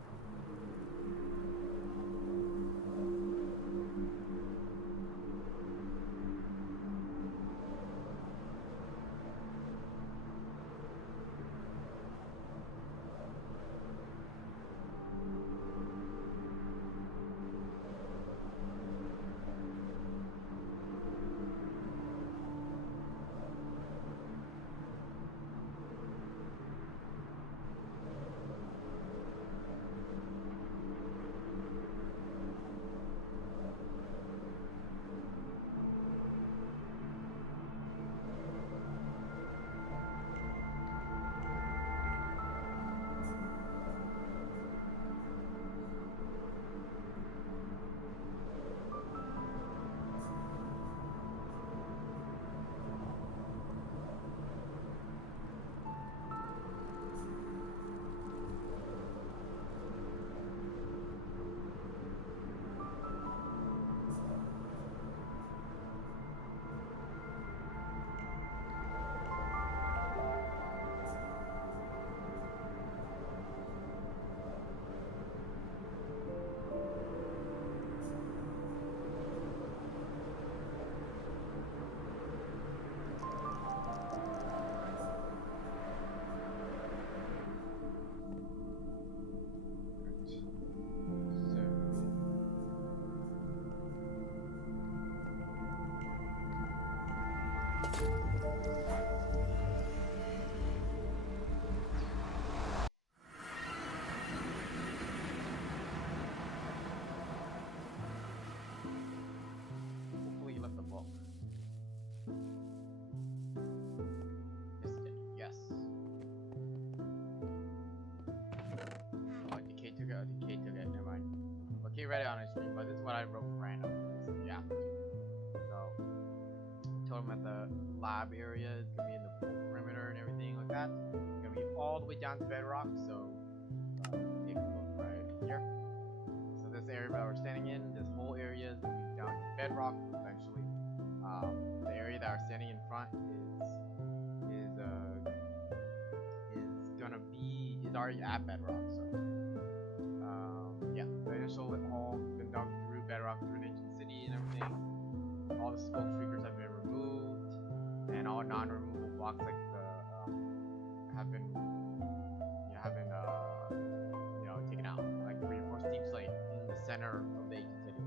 Hopefully he left the book. Yes. Oh, decay took it. Decay took it. Never mind. Okay, read it on his screen, but this is what I wrote for random. Yeah. So, told him at the lab area is gonna be in the perimeter and everything like that. It's gonna be all the way down to bedrock. So, take a look right here. So this area that we're standing in, this whole area is gonna be down to bedrock eventually. The area that we're standing in front is already at bedrock. So yeah, the initial hole has been dug through bedrock through an ancient city and everything. All the smoke streakers have been removed, and all non-removable blocks like the have been taken out. Like the reinforced deep slate in the center of the ancient city.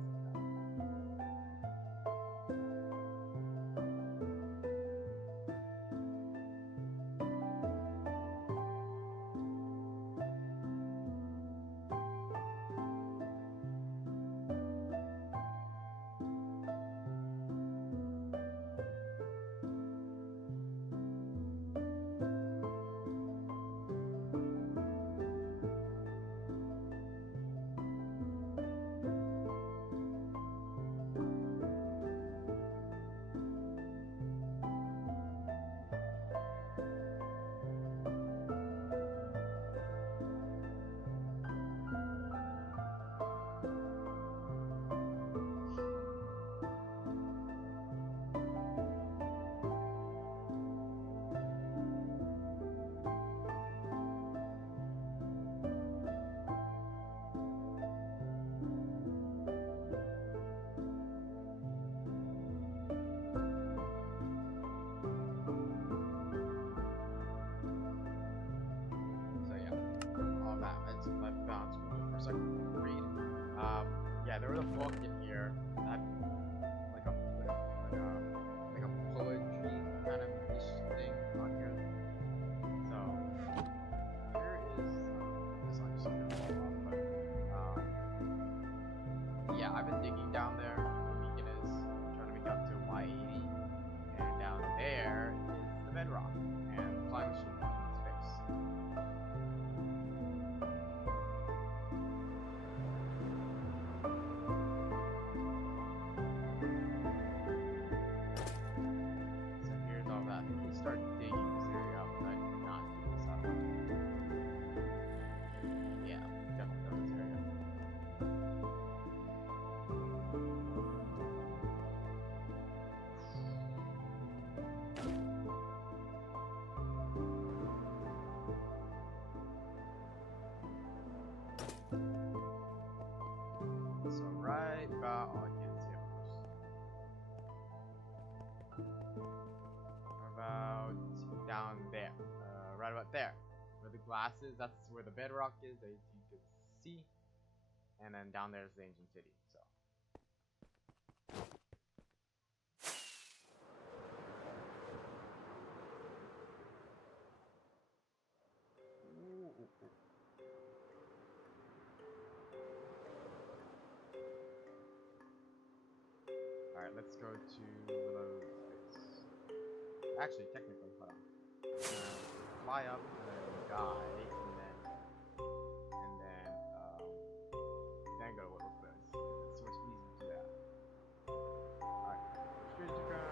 Yeah, there was a book in here that like a poetry kind of ish thing on here. So here is this one just gonna fall off, but yeah, I've been digging down there. The beacon is trying to make up to Y80, and down there is the bedrock and the flying machine in space. Start digging this area up, but I did not do this up. Yeah, definitely done this area. So right about, oh, I can't see it, of course. About down there, right about there, where the glass is. That's where the bedrock is, as you can see. And then down there is the ancient city. So. All right, let's go to load space. Actually, technically, hold on. Fly up and then die, and then go to load space. It's so much easier to do that. All right, straight to ground.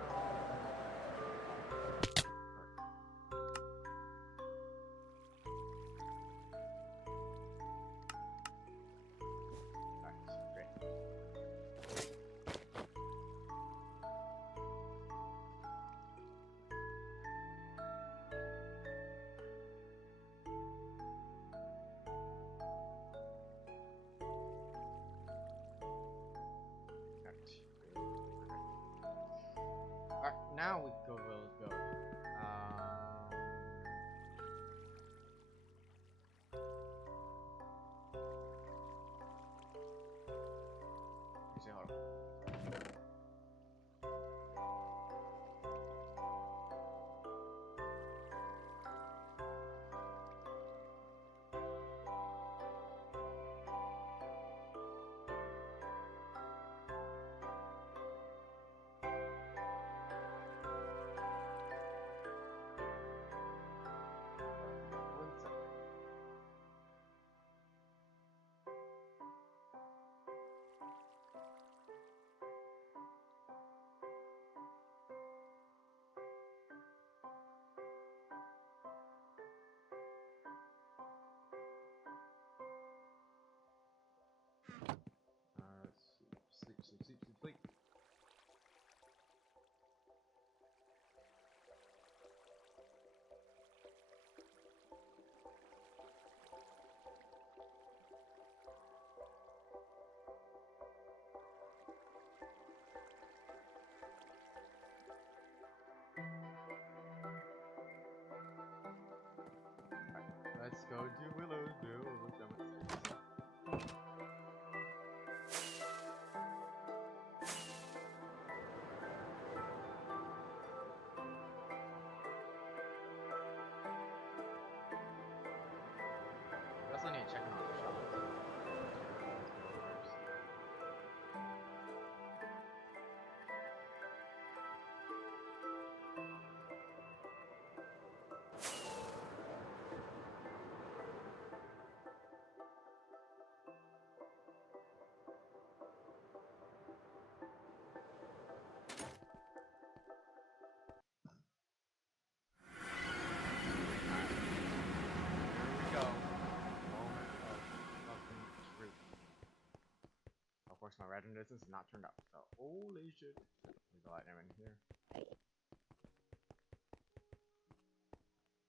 course, my random distance is not turned up. So, holy shit. There's a lightning in here.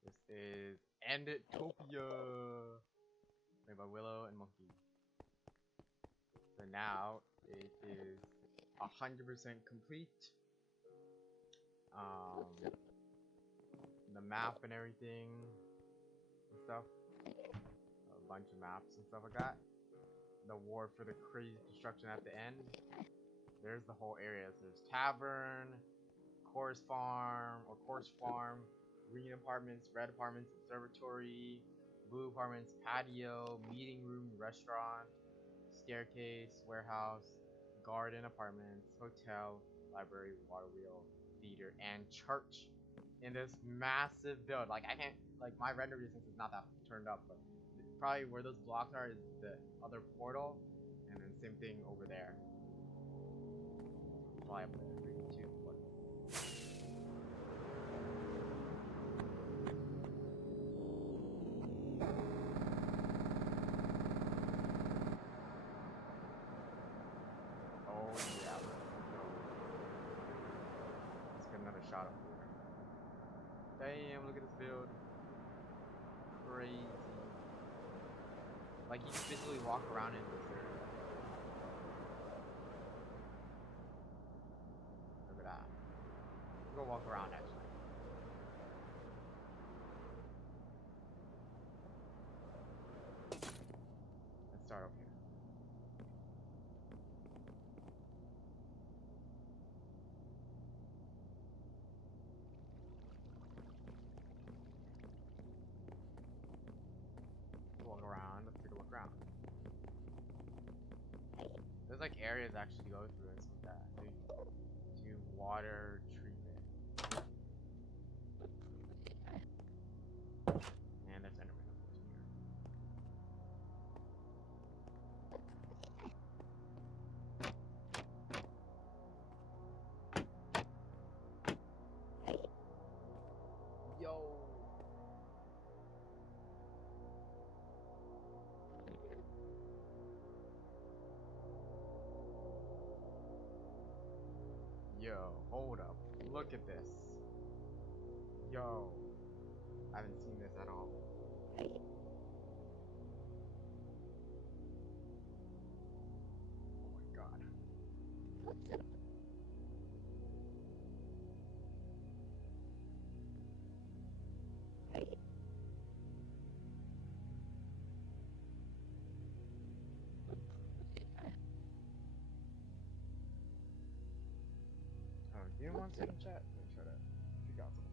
This is Endtopia, made by Willow and Monkey. So now it is 100% complete. The map and everything and stuff. A bunch of maps and stuff like that. The war for the crazy construction at the end. There's the whole area. So there's tavern, course farm, green apartments, red apartments, observatory, blue apartments, patio, meeting room, restaurant, staircase, warehouse, garden apartments, hotel, library, water wheel, theater, and church. In this massive build, like I can't, like my render distance is not that turned up, but probably where those blocks are is the other portal, and then same thing over there. Fly up there, 3, 2, 1. Oh yeah, let's go. Let's get another shot up here. Damn, look at this build. Crazy. Like you can physically walk around in this area. Look at that. Go walk around actually. Let's start up here. Walk around. Let's take a look around. There's like areas actually to go through and stuff like that. To water treatment. And there's enderman of course here. Yo. Yo, hold up. Look at this. Yo. I haven't seen this at all. Oh my god. Oh, give me 1 second, chat. Let me try to figure out something.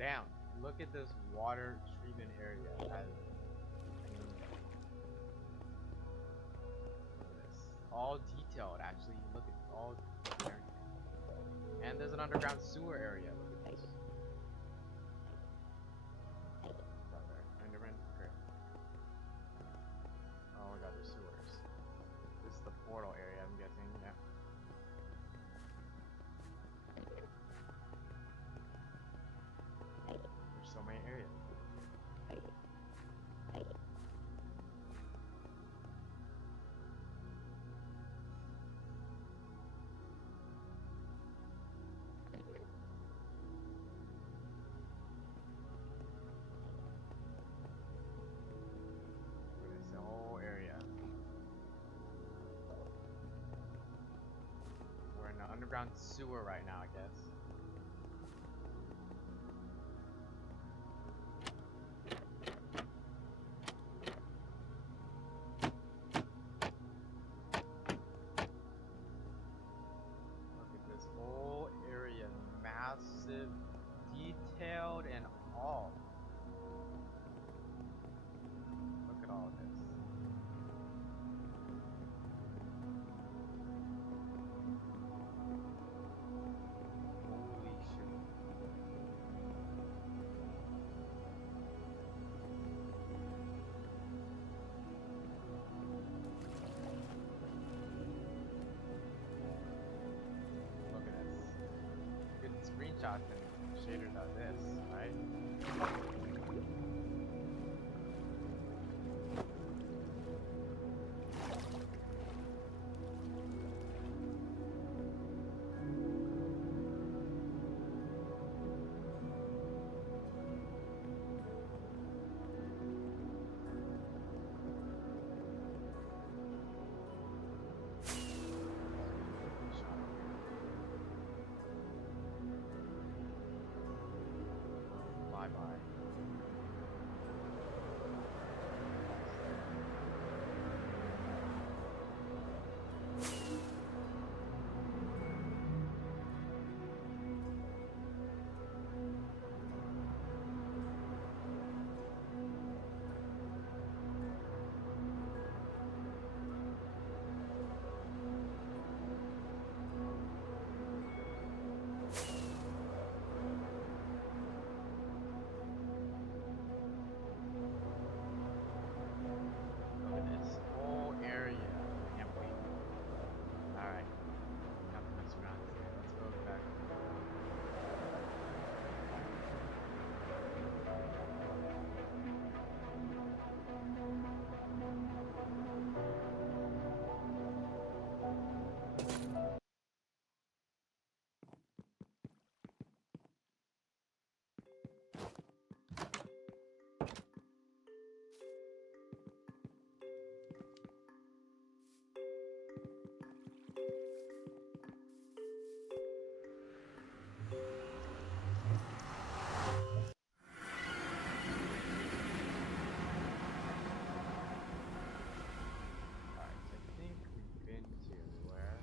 Damn, look at this water treatment area. That is, look at this. All detailed, actually. Look at all detailed. And there's an underground sewer area. Look at this. What's out there? Enderman? Okay. Oh my god, there's sewers. This is the portal area, I'm guessing. Yeah. There's so many areas. There's the whole area. We're in an underground sewer right now, I guess. Massive, detailed, and all. Look at all of this. Holy shit. Look at this. Good screenshots and shaders of this, right? Bye-bye. Look at this whole area. I can't believe it. Alright. Not to mess around here. Let's go back. Alright, so I think we've been to where?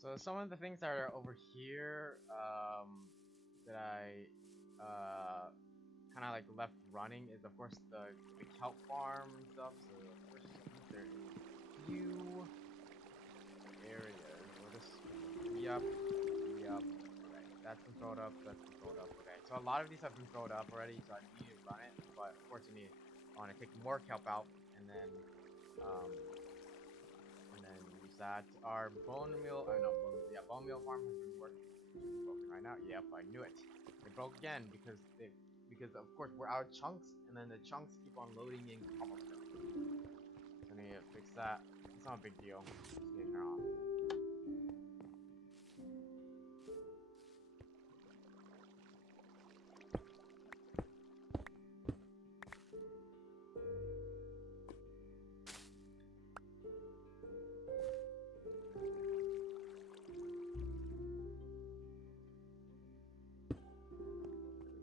So some of the things that are over here, that I kind of like left running is of course the kelp farm and stuff. So of course there is a few areas. We'll just re-up. Okay, that's been filled up. That's been filled up. Okay, so a lot of these have been filled up already, so I need to run it. But of course I want to take more kelp out and then use that. Our bone meal, bone meal farm has been working. Broken right now. Yep, I knew it. It broke again because of course we're out of chunks, and then the chunks keep on loading in cobblestone. So I need to fix that. It's not a big deal. Just need to turn off.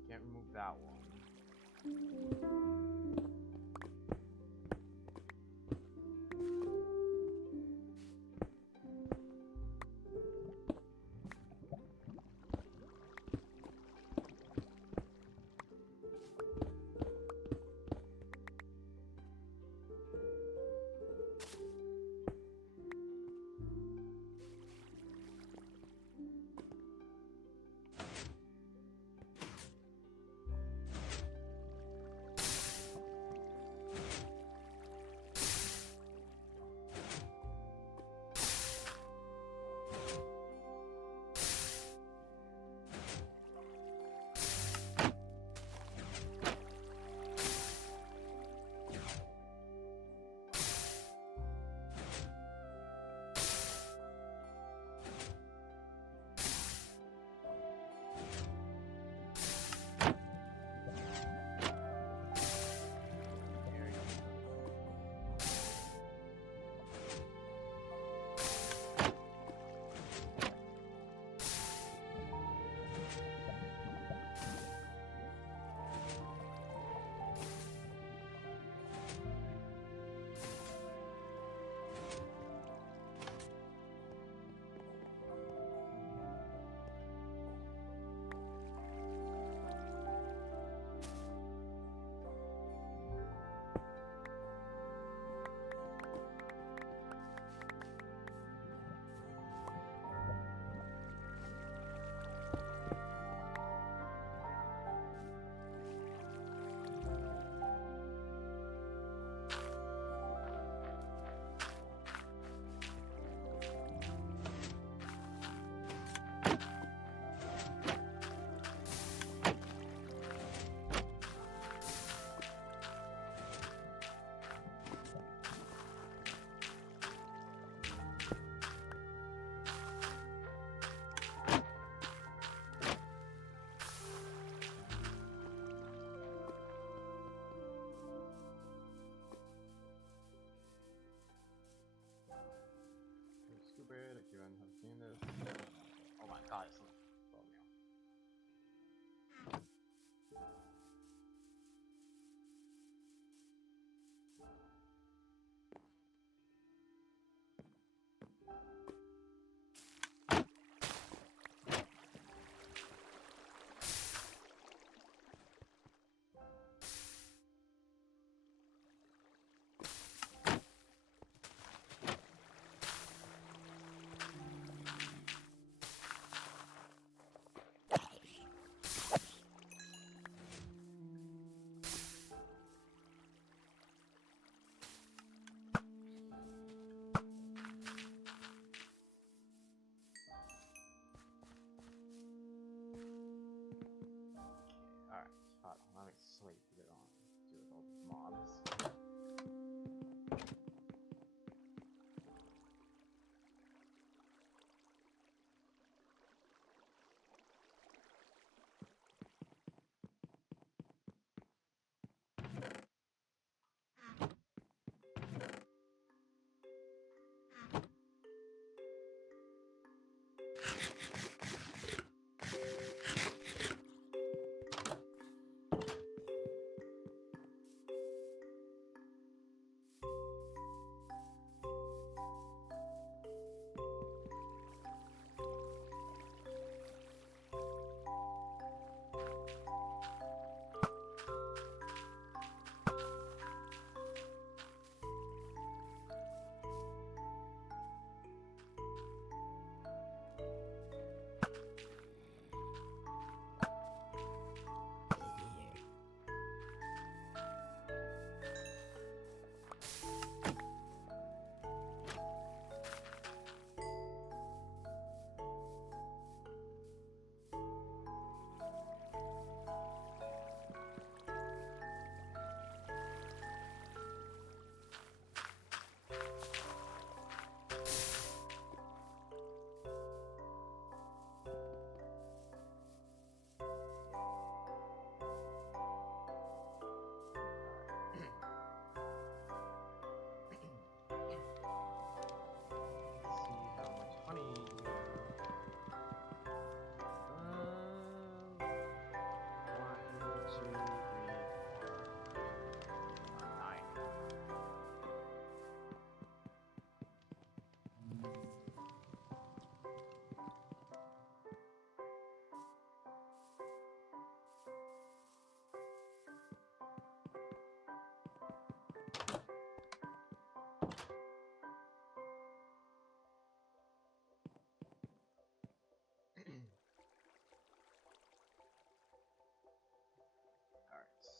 Can't remove that one.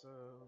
to do.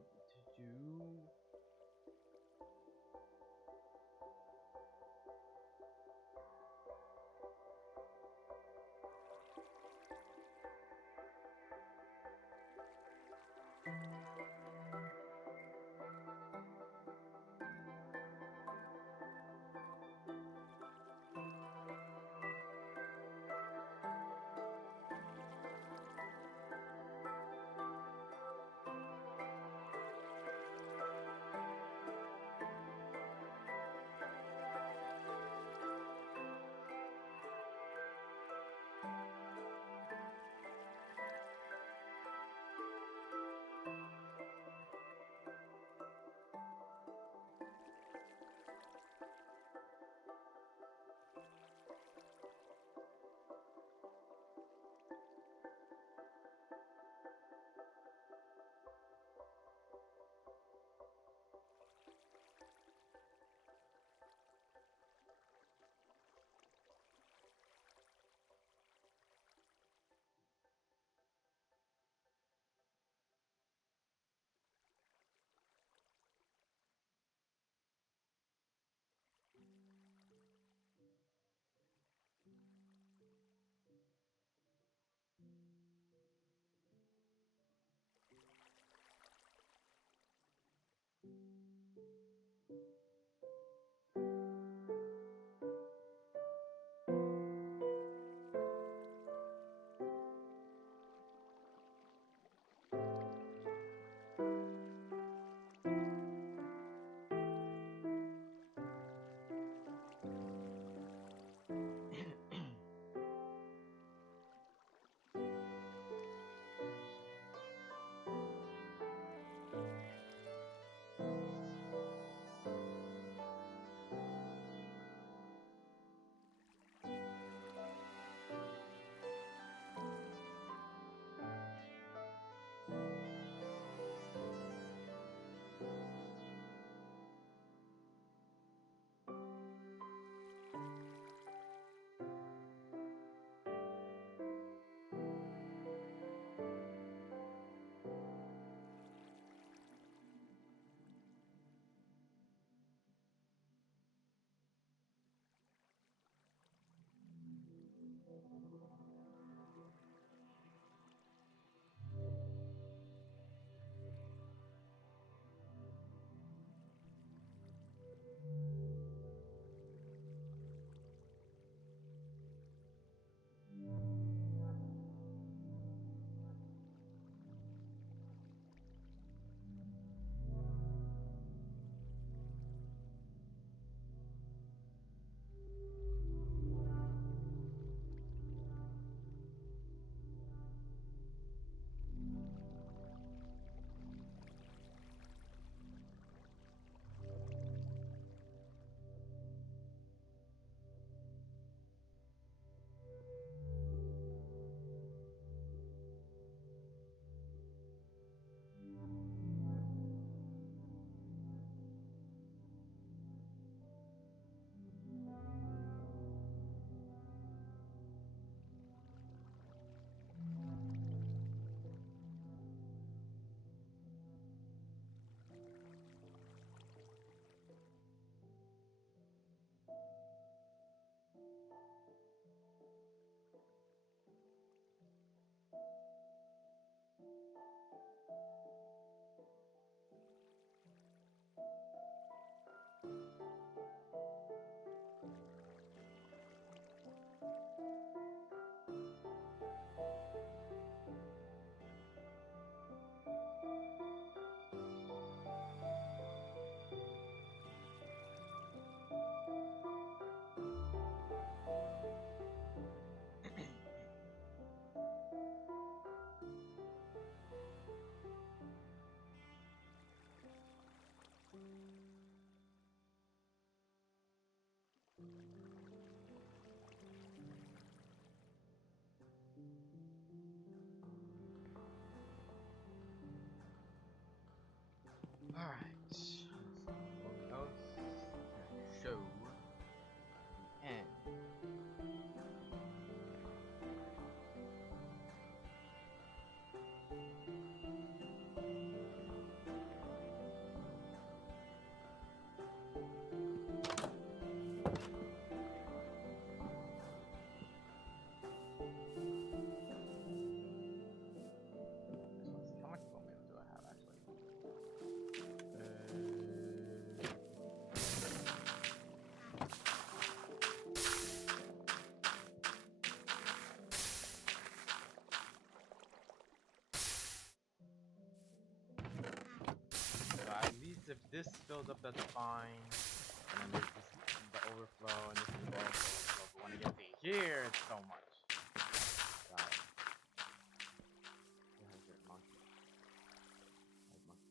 Alright. What else can I show at the end? this fills up, that's fine. And then there's this, the overflow, and this is the overflow. But when it gets to here, it's so much. Got it. 300 monkey. Like monkey.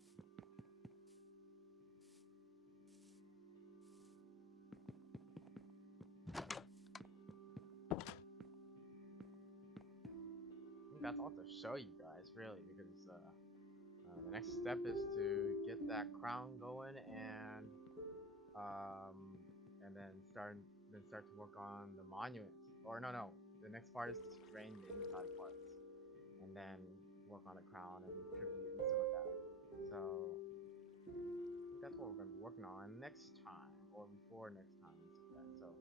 I think that's all to show you guys, really, because the next step is to get that crown going and then start to work on the monuments. Or no, the next part is to drain the inside parts, and then work on the crown and tribute and stuff like that. So that's what we're gonna be working on next time, or before next time, and stuff like that. So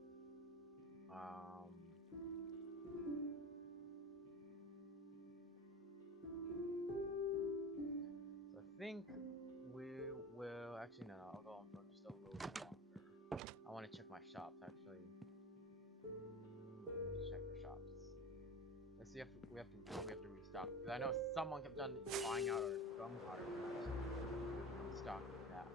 I think we will actually no, I'll go on for just a little bit longer. I want to check my shops actually. Let's check the shops. Let's see if we have to restock, because I know someone kept on buying out our gunpowder. Restocking that.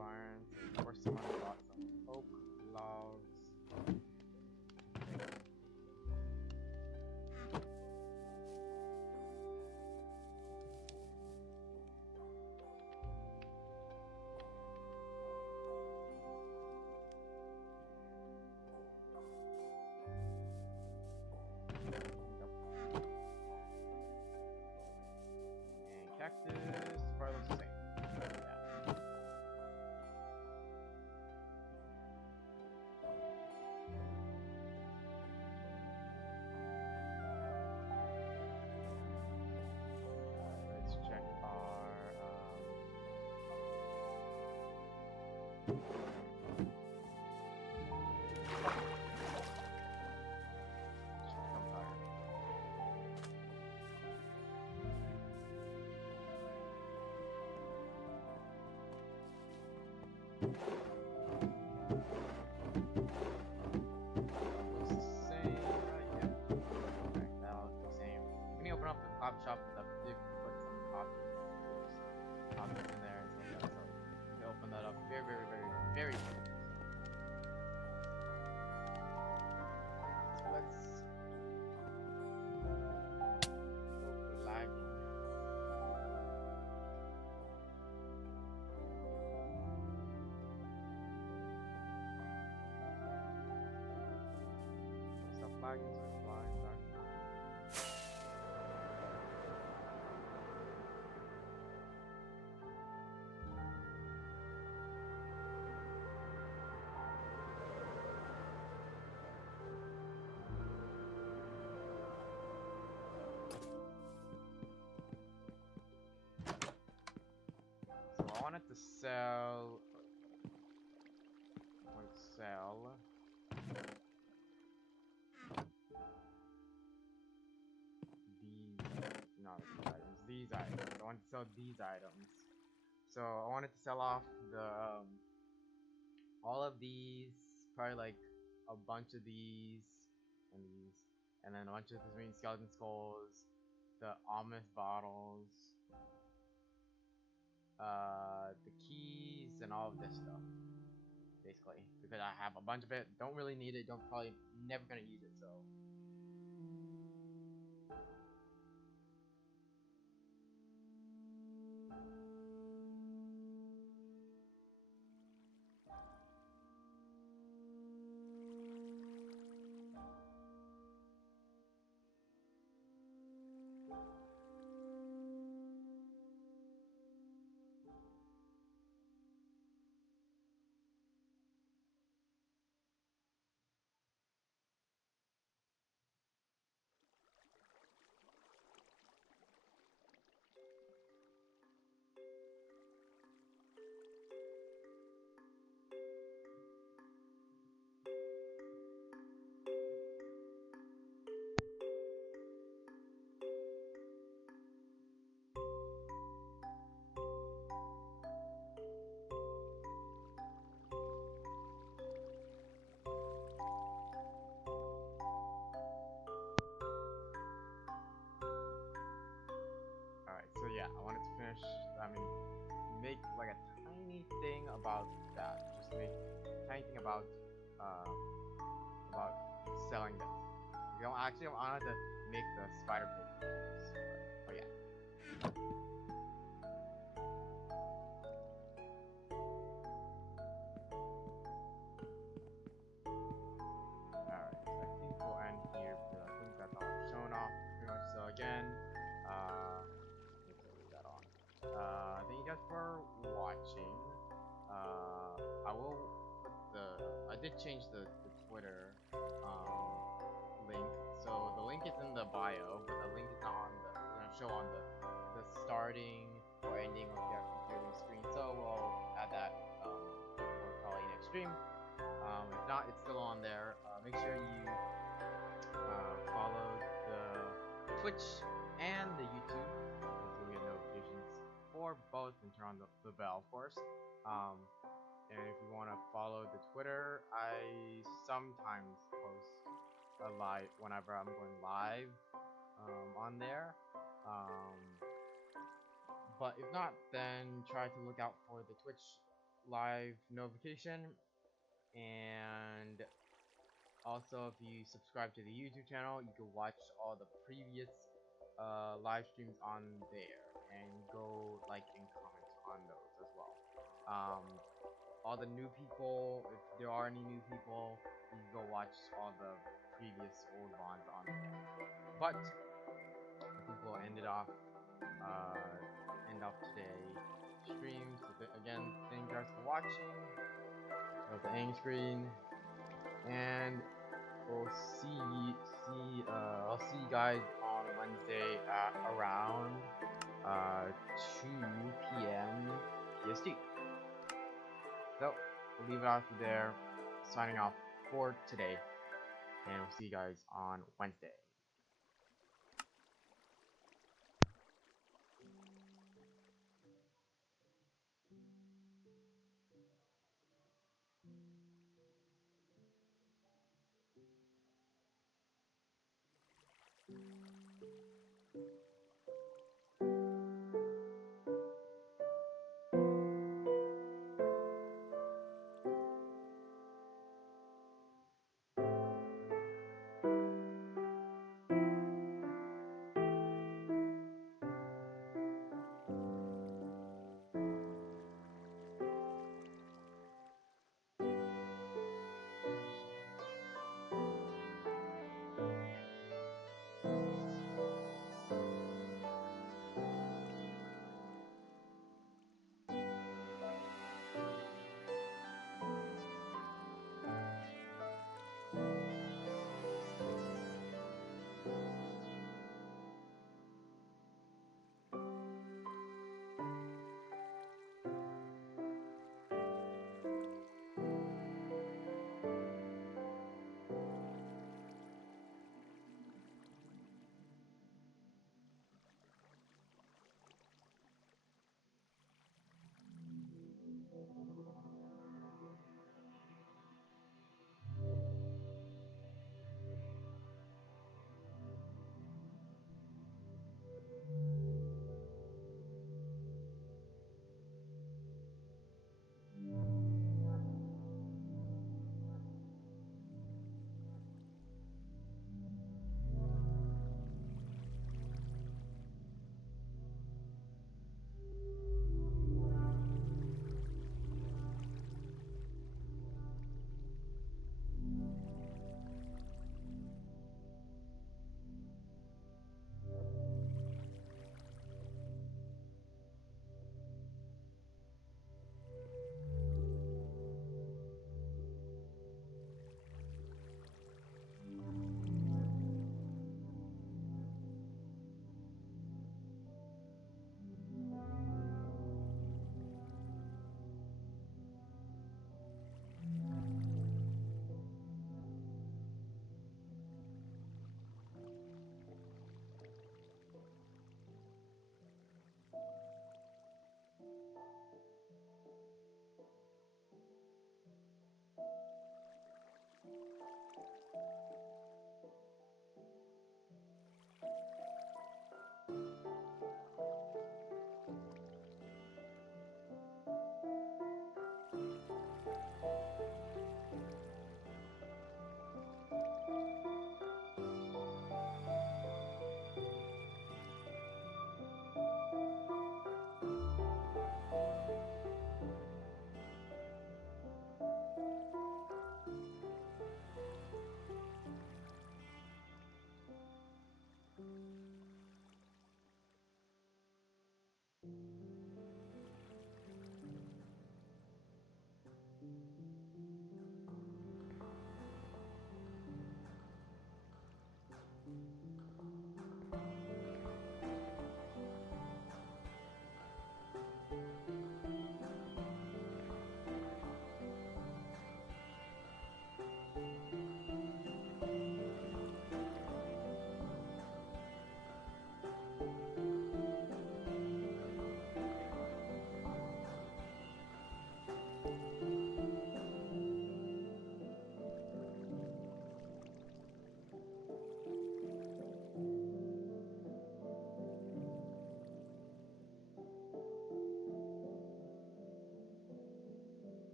Irons, and of course someone bought some oak logs. And cactus, probably looks the same. Yeah. Let's check our coffee shop with a big, put some coffees in there and stuff like that. So we open that up very quick. So let's lagging. Stop lagging, so it's flying back. So I wanted to sell. These items. I want to sell these items. So I wanted to sell off the all of these, probably like a bunch of these, and then a bunch of the green skeleton skulls, the ominous bottles, the keys, and all of this stuff, basically, because I have a bunch of it. Don't really need it. Don't probably never gonna use it. So. make like a tiny thing about that. Just make a tiny thing about selling this. You know, actually, I wanted to make the spider cloak. But yeah. Alright, so I think we'll end here because I think that's all I've shown off pretty much. So again, let's leave that on. Thank you guys for watching. I did change the Twitter link. So the link is in the bio, but the link is not on the gonna show on the starting or ending of your viewing screen. So we'll add that for probably next stream. If not, it's still on there. Make sure you follow the Twitch and the YouTube, so you'll get notifications for both, and turn on the bell, of course. And if you want to follow the Twitter, I sometimes post a live whenever I'm going live on there. But if not, then try to look out for the Twitch live notification. And also, if you subscribe to the YouTube channel, you can watch all the previous live streams on there, and go like and comment on those as well. All the new people, if there are any new people, you can go watch all the previous old ones on there. But I think we'll end off today's stream. So again, thank you guys for watching. That was the ending screen, and we'll I'll see you guys on Wednesday at around 2 p.m. PST. So we'll leave it off there. Signing off for today, and we'll see you guys on Wednesday.